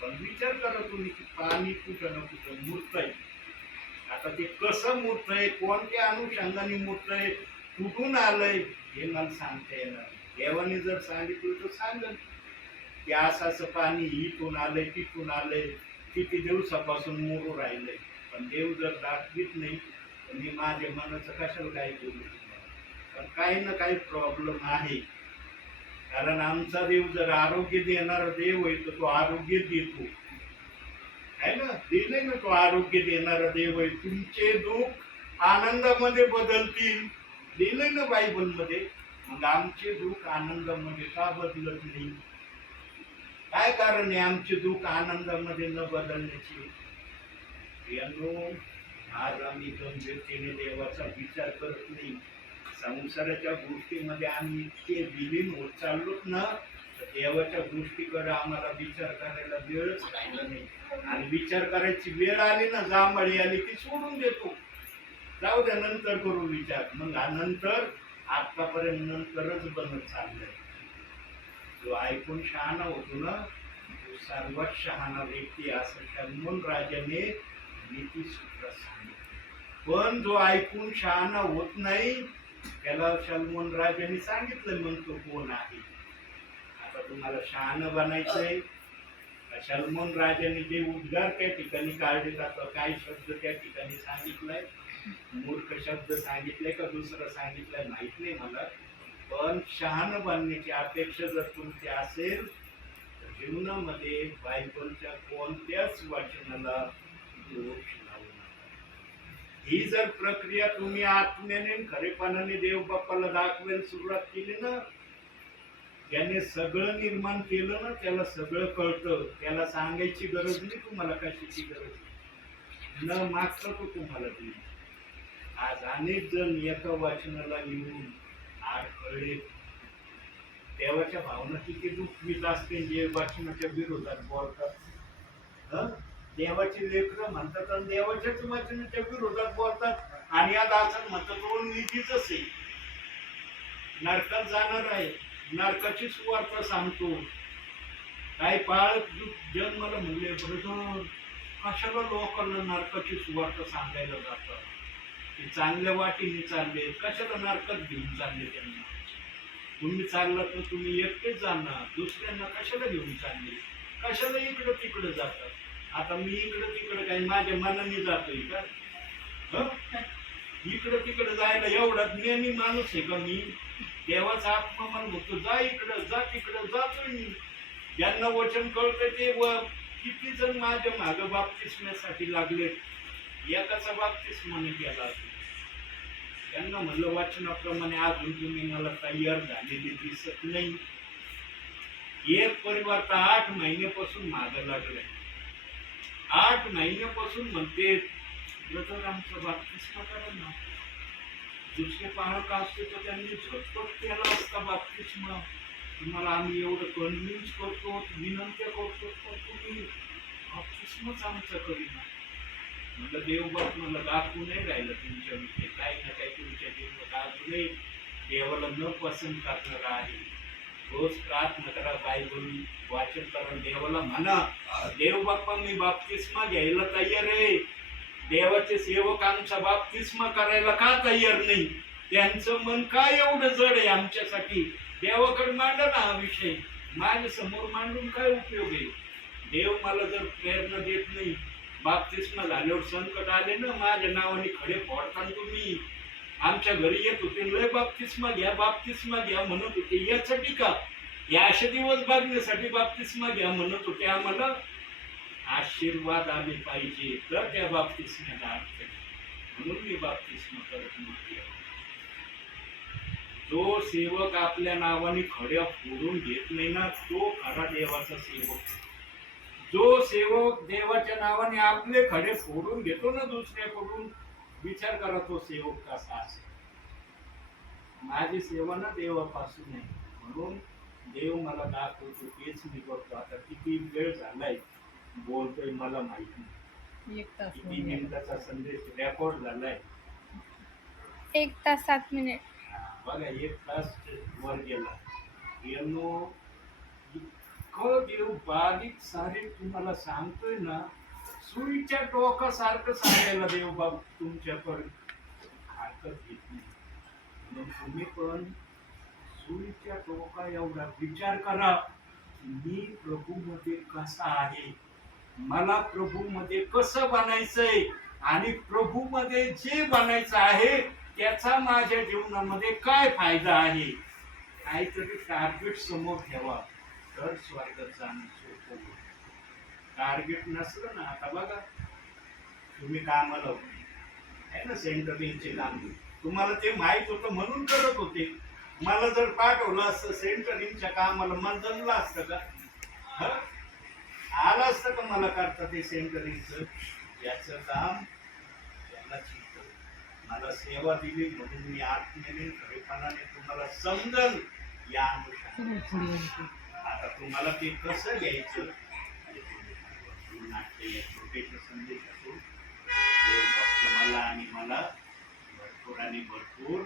पण विचार करा तुम्ही की पाणी कुठं ना कुठं मुरतंय. आता ते कसं मुरतंय, कोणत्या अनुषंगाने मुरतंय, कुठून आलंय हे मला सांगता येणार. देवाने जर सांगितलं तर सांगेल की असं असं पाणी इथून आलंय तिथून आलंय, किती दिवसापासून मुरू राहिलंय. पण देव जर दाखवीत नाही तर मी माझ्या मनाचं कशाला काही बोलू तुम्हाला. पण काही ना काही प्रॉब्लेम आहे. कारण आमचा देव जर आरोग्य देणारा देव आहे तर तो आरोग्य देतो आहे ना, दिले ना, तो आरोग्य देणारा देव आहे. तुमचे दुःख आनंदामध्ये बदलतील, दिले ना बायबल मध्ये. मग आमचे दुःख आनंदामध्ये का बदलत नाही? काय कारण आहे आमचे दुःख आनंदामध्ये न बदलण्याची? आज आम्ही गंभीरतेने देवाचा विचार करत नाही. संसाराच्या गोष्टीमध्ये आम्ही इतके विलीन होत चाललोत ना, तर देवाच्या गोष्टीकडे आम्हाला विचार करायला वेळच राहिला नाही. आणि विचार करायची वेळ आली ना, जांभळी आली की सोडून देतो, जाऊ द्या नंतर करू विचार. मग हा नंतर आतापर्यंत नंतरच बनत चाललंय. जो ऐकून शहाणा होतो ना, तो सर्वात शहाणा व्यक्ती असं शल्मोन राजाने नीतीसूत्र सांगितलं. पण जो ऐकून शहाणा होत नाही त्याला शल्मोन राजाने सांगितलं म्हणतो कोण आहे. आता तुम्हाला शहाणं बनायचंय. शल्मोन राजाने जे उद्गार त्या ठिकाणी काढले जातात, काय शब्द त्या ठिकाणी सांगितलाय, मूर्ख शब्द सांगितले का दुसरं सांगितलंय माहित नाही मला. पण शहाणं बनण्याची अपेक्षा जर तुमची असेल तर जीवनामध्ये बायबलच्या कोणत्याच वचनाला दोष लावू नका. ही जर प्रक्रिया तुम्ही आत्म्याने खरेपणाने देव बाप्पाला दाखवायला सुरुवात केली ना, त्याने सगळं निर्माण केलं ना, त्याला सगळं कळतं. त्याला सांगायची गरज नाही तुम्हाला, कशाची गरज न मागता तो तुम्हाला देईल. आज अनेक जण एका वचनाला येऊन आड कळले. देवाच्या भावना किती दुःखीत असते जे वचनाच्या विरोधात बोलतात. देवाची लेकरं म्हणतात आणि देवाच्याच वचनाच्या विरोधात बोलतात आणि आज असं म्हणतात तो निधीच आहे, नरकात जाणार आहे, नरकाची सुवार्ता सांगतो. काही पाळ जन्माला म्हणले ब्रदर कशाला लोकांना नरकाची सुवार्ता सांगायला जातात, ते चांगल्या वाटेने चालले, कशाला नरकात घेऊन चालले त्यांना. तुम्ही चाललात तर तुम्ही एकटेच जाणार, दुसऱ्यांना कशाला घेऊन चालले, कशाला इकडं तिकडं जातात. आता मी इकडं तिकडं काही माझ्या मनाने जातोय का? इकडं तिकडं जायला एवढा ज्ञानी माणूस आहे का मी? देवाचा आत्मा मला म्हणतो जा इकडं जा तिकडं, जातोय मी. ज्यांना वचन कळतं ते किती जण माझ्या मागं बाप्तिस्म्यासाठी लागले, एकाचा बाप्तिस्माने केला. त्यांना म्हणलं वाचनाप्रमाणे अजून तुम्ही मला तयार झालेली दिसत नाही. एक परिवार तर 8 महिन्यापासून मागं लागलाय, 8 महिन्यापासून म्हणते ब्रदर आमचा बाप्तिस्मा करा ना. दुसरे पाहक असते तर त्यांनी झटपट केला असता बाप्तिस्मा. तुम्हाला आम्ही एवढं कन्व्हिन्स करतो, विनंत्या करतो, तर तुम्ही बाप्तिस्माच आमचा करीना. म्हणलं देव बाप मला दाखवू नाही राहिलं तुमच्या विषयी, काही ना काही तुमच्या जीवनात अजूनही देवाला न पसंत करणार आहे. रोज प्रार्थना करा, बायबल वाचन करा, देवाला म्हणा देव बाप्पा मी बाप्तिस्मा घ्यायला तयार आहे. देवाचे सेवक आमचा बाप्तिस्मा करायला का तयार नाही? त्यांचं मन काय एवढं जड आहे आमच्यासाठी? देवाकडे मांडा ना हा विषय, माझ्या समोर मांडून काय उपयोग आहे? देव मला जर प्रेरणा देत नाही, बाप्तिस्मा झाल्यावर संकट आले ना माझ्या नावाने खडे फोडताना तुम्ही आमच्या घरी येत होते, लय बाप्तिस्मा घ्या म्हणत होते. यासाठी का? या अशा दिवस बघण्यासाठी बाप्तिस्मा घ्या म्हणत होते. आम्हाला आशीर्वाद आले पाहिजे तर त्या बाप्तिस्म्याला अर्थ आहे. म्हणून मी बाप्तिस्मा करत नव्हते. जो सेवक आपल्या नावाने खड्या फोडून घेत नाही ना तो खरा देवाचा सेवक. जो सेवक देवाच्या नावाने आपले खडे फोडून घेतो ना दुसऱ्याकडून, विचार करा तो सेवक कसा असेल. माझी सेवा ना देवापासून आहे, म्हणून देव मला दाखवतो तेच मी करतो. आता किती वेळ झालाय बोलतोय मला माहिती नाही, 1 तास किती मिनिटाचा संदेश रेकॉर्ड झालाय. 1 तास 7 मिनिट. बघा 1 तास वर गेला. येणो इतकं देव बारीक सारीक तुम्हाला सांगतोय ना, सुईच्या टोकासारखं सांगायला देव बाब तुमच्याकडे हरकत घेत नाही. म्हणून तुम्ही पण सुईच्या टोका एवढा विचार करा की मी प्रभूमध्ये कसा आहे, मला प्रभूमध्ये कसं बनायचंय आणि प्रभूमध्ये जे बनायचं आहे त्याचा माझ्या जीवनामध्ये काय फायदा आहे. काहीतरी टार्गेट समोर ठेवा तर स्वर्गात जाणं सोपं होईल. टार्गेट नसलं ना, आता बघा तुम्ही कामाला होते आहे ना, सेंटरिंगचे काम तुम्हाला ते माहित होतं म्हणून करत होते. मला जर पाठवलं असतं सेंटरिंगच्या कामाला, मला जमलं असतं का? आलं असतं का मला करता ते सेंटरिंगचं? याचं काम त्याला शिकतो. मला सेवा दिली म्हणून मी आत्मेने खरेपणाने तुम्हाला समजल या अनुषंगाने. आता तुम्हाला ते कसं घ्यायचं नाट्य या छोटेच्या संदेशातून तुम्हाला आणि मला भरपूर आणि भरपूर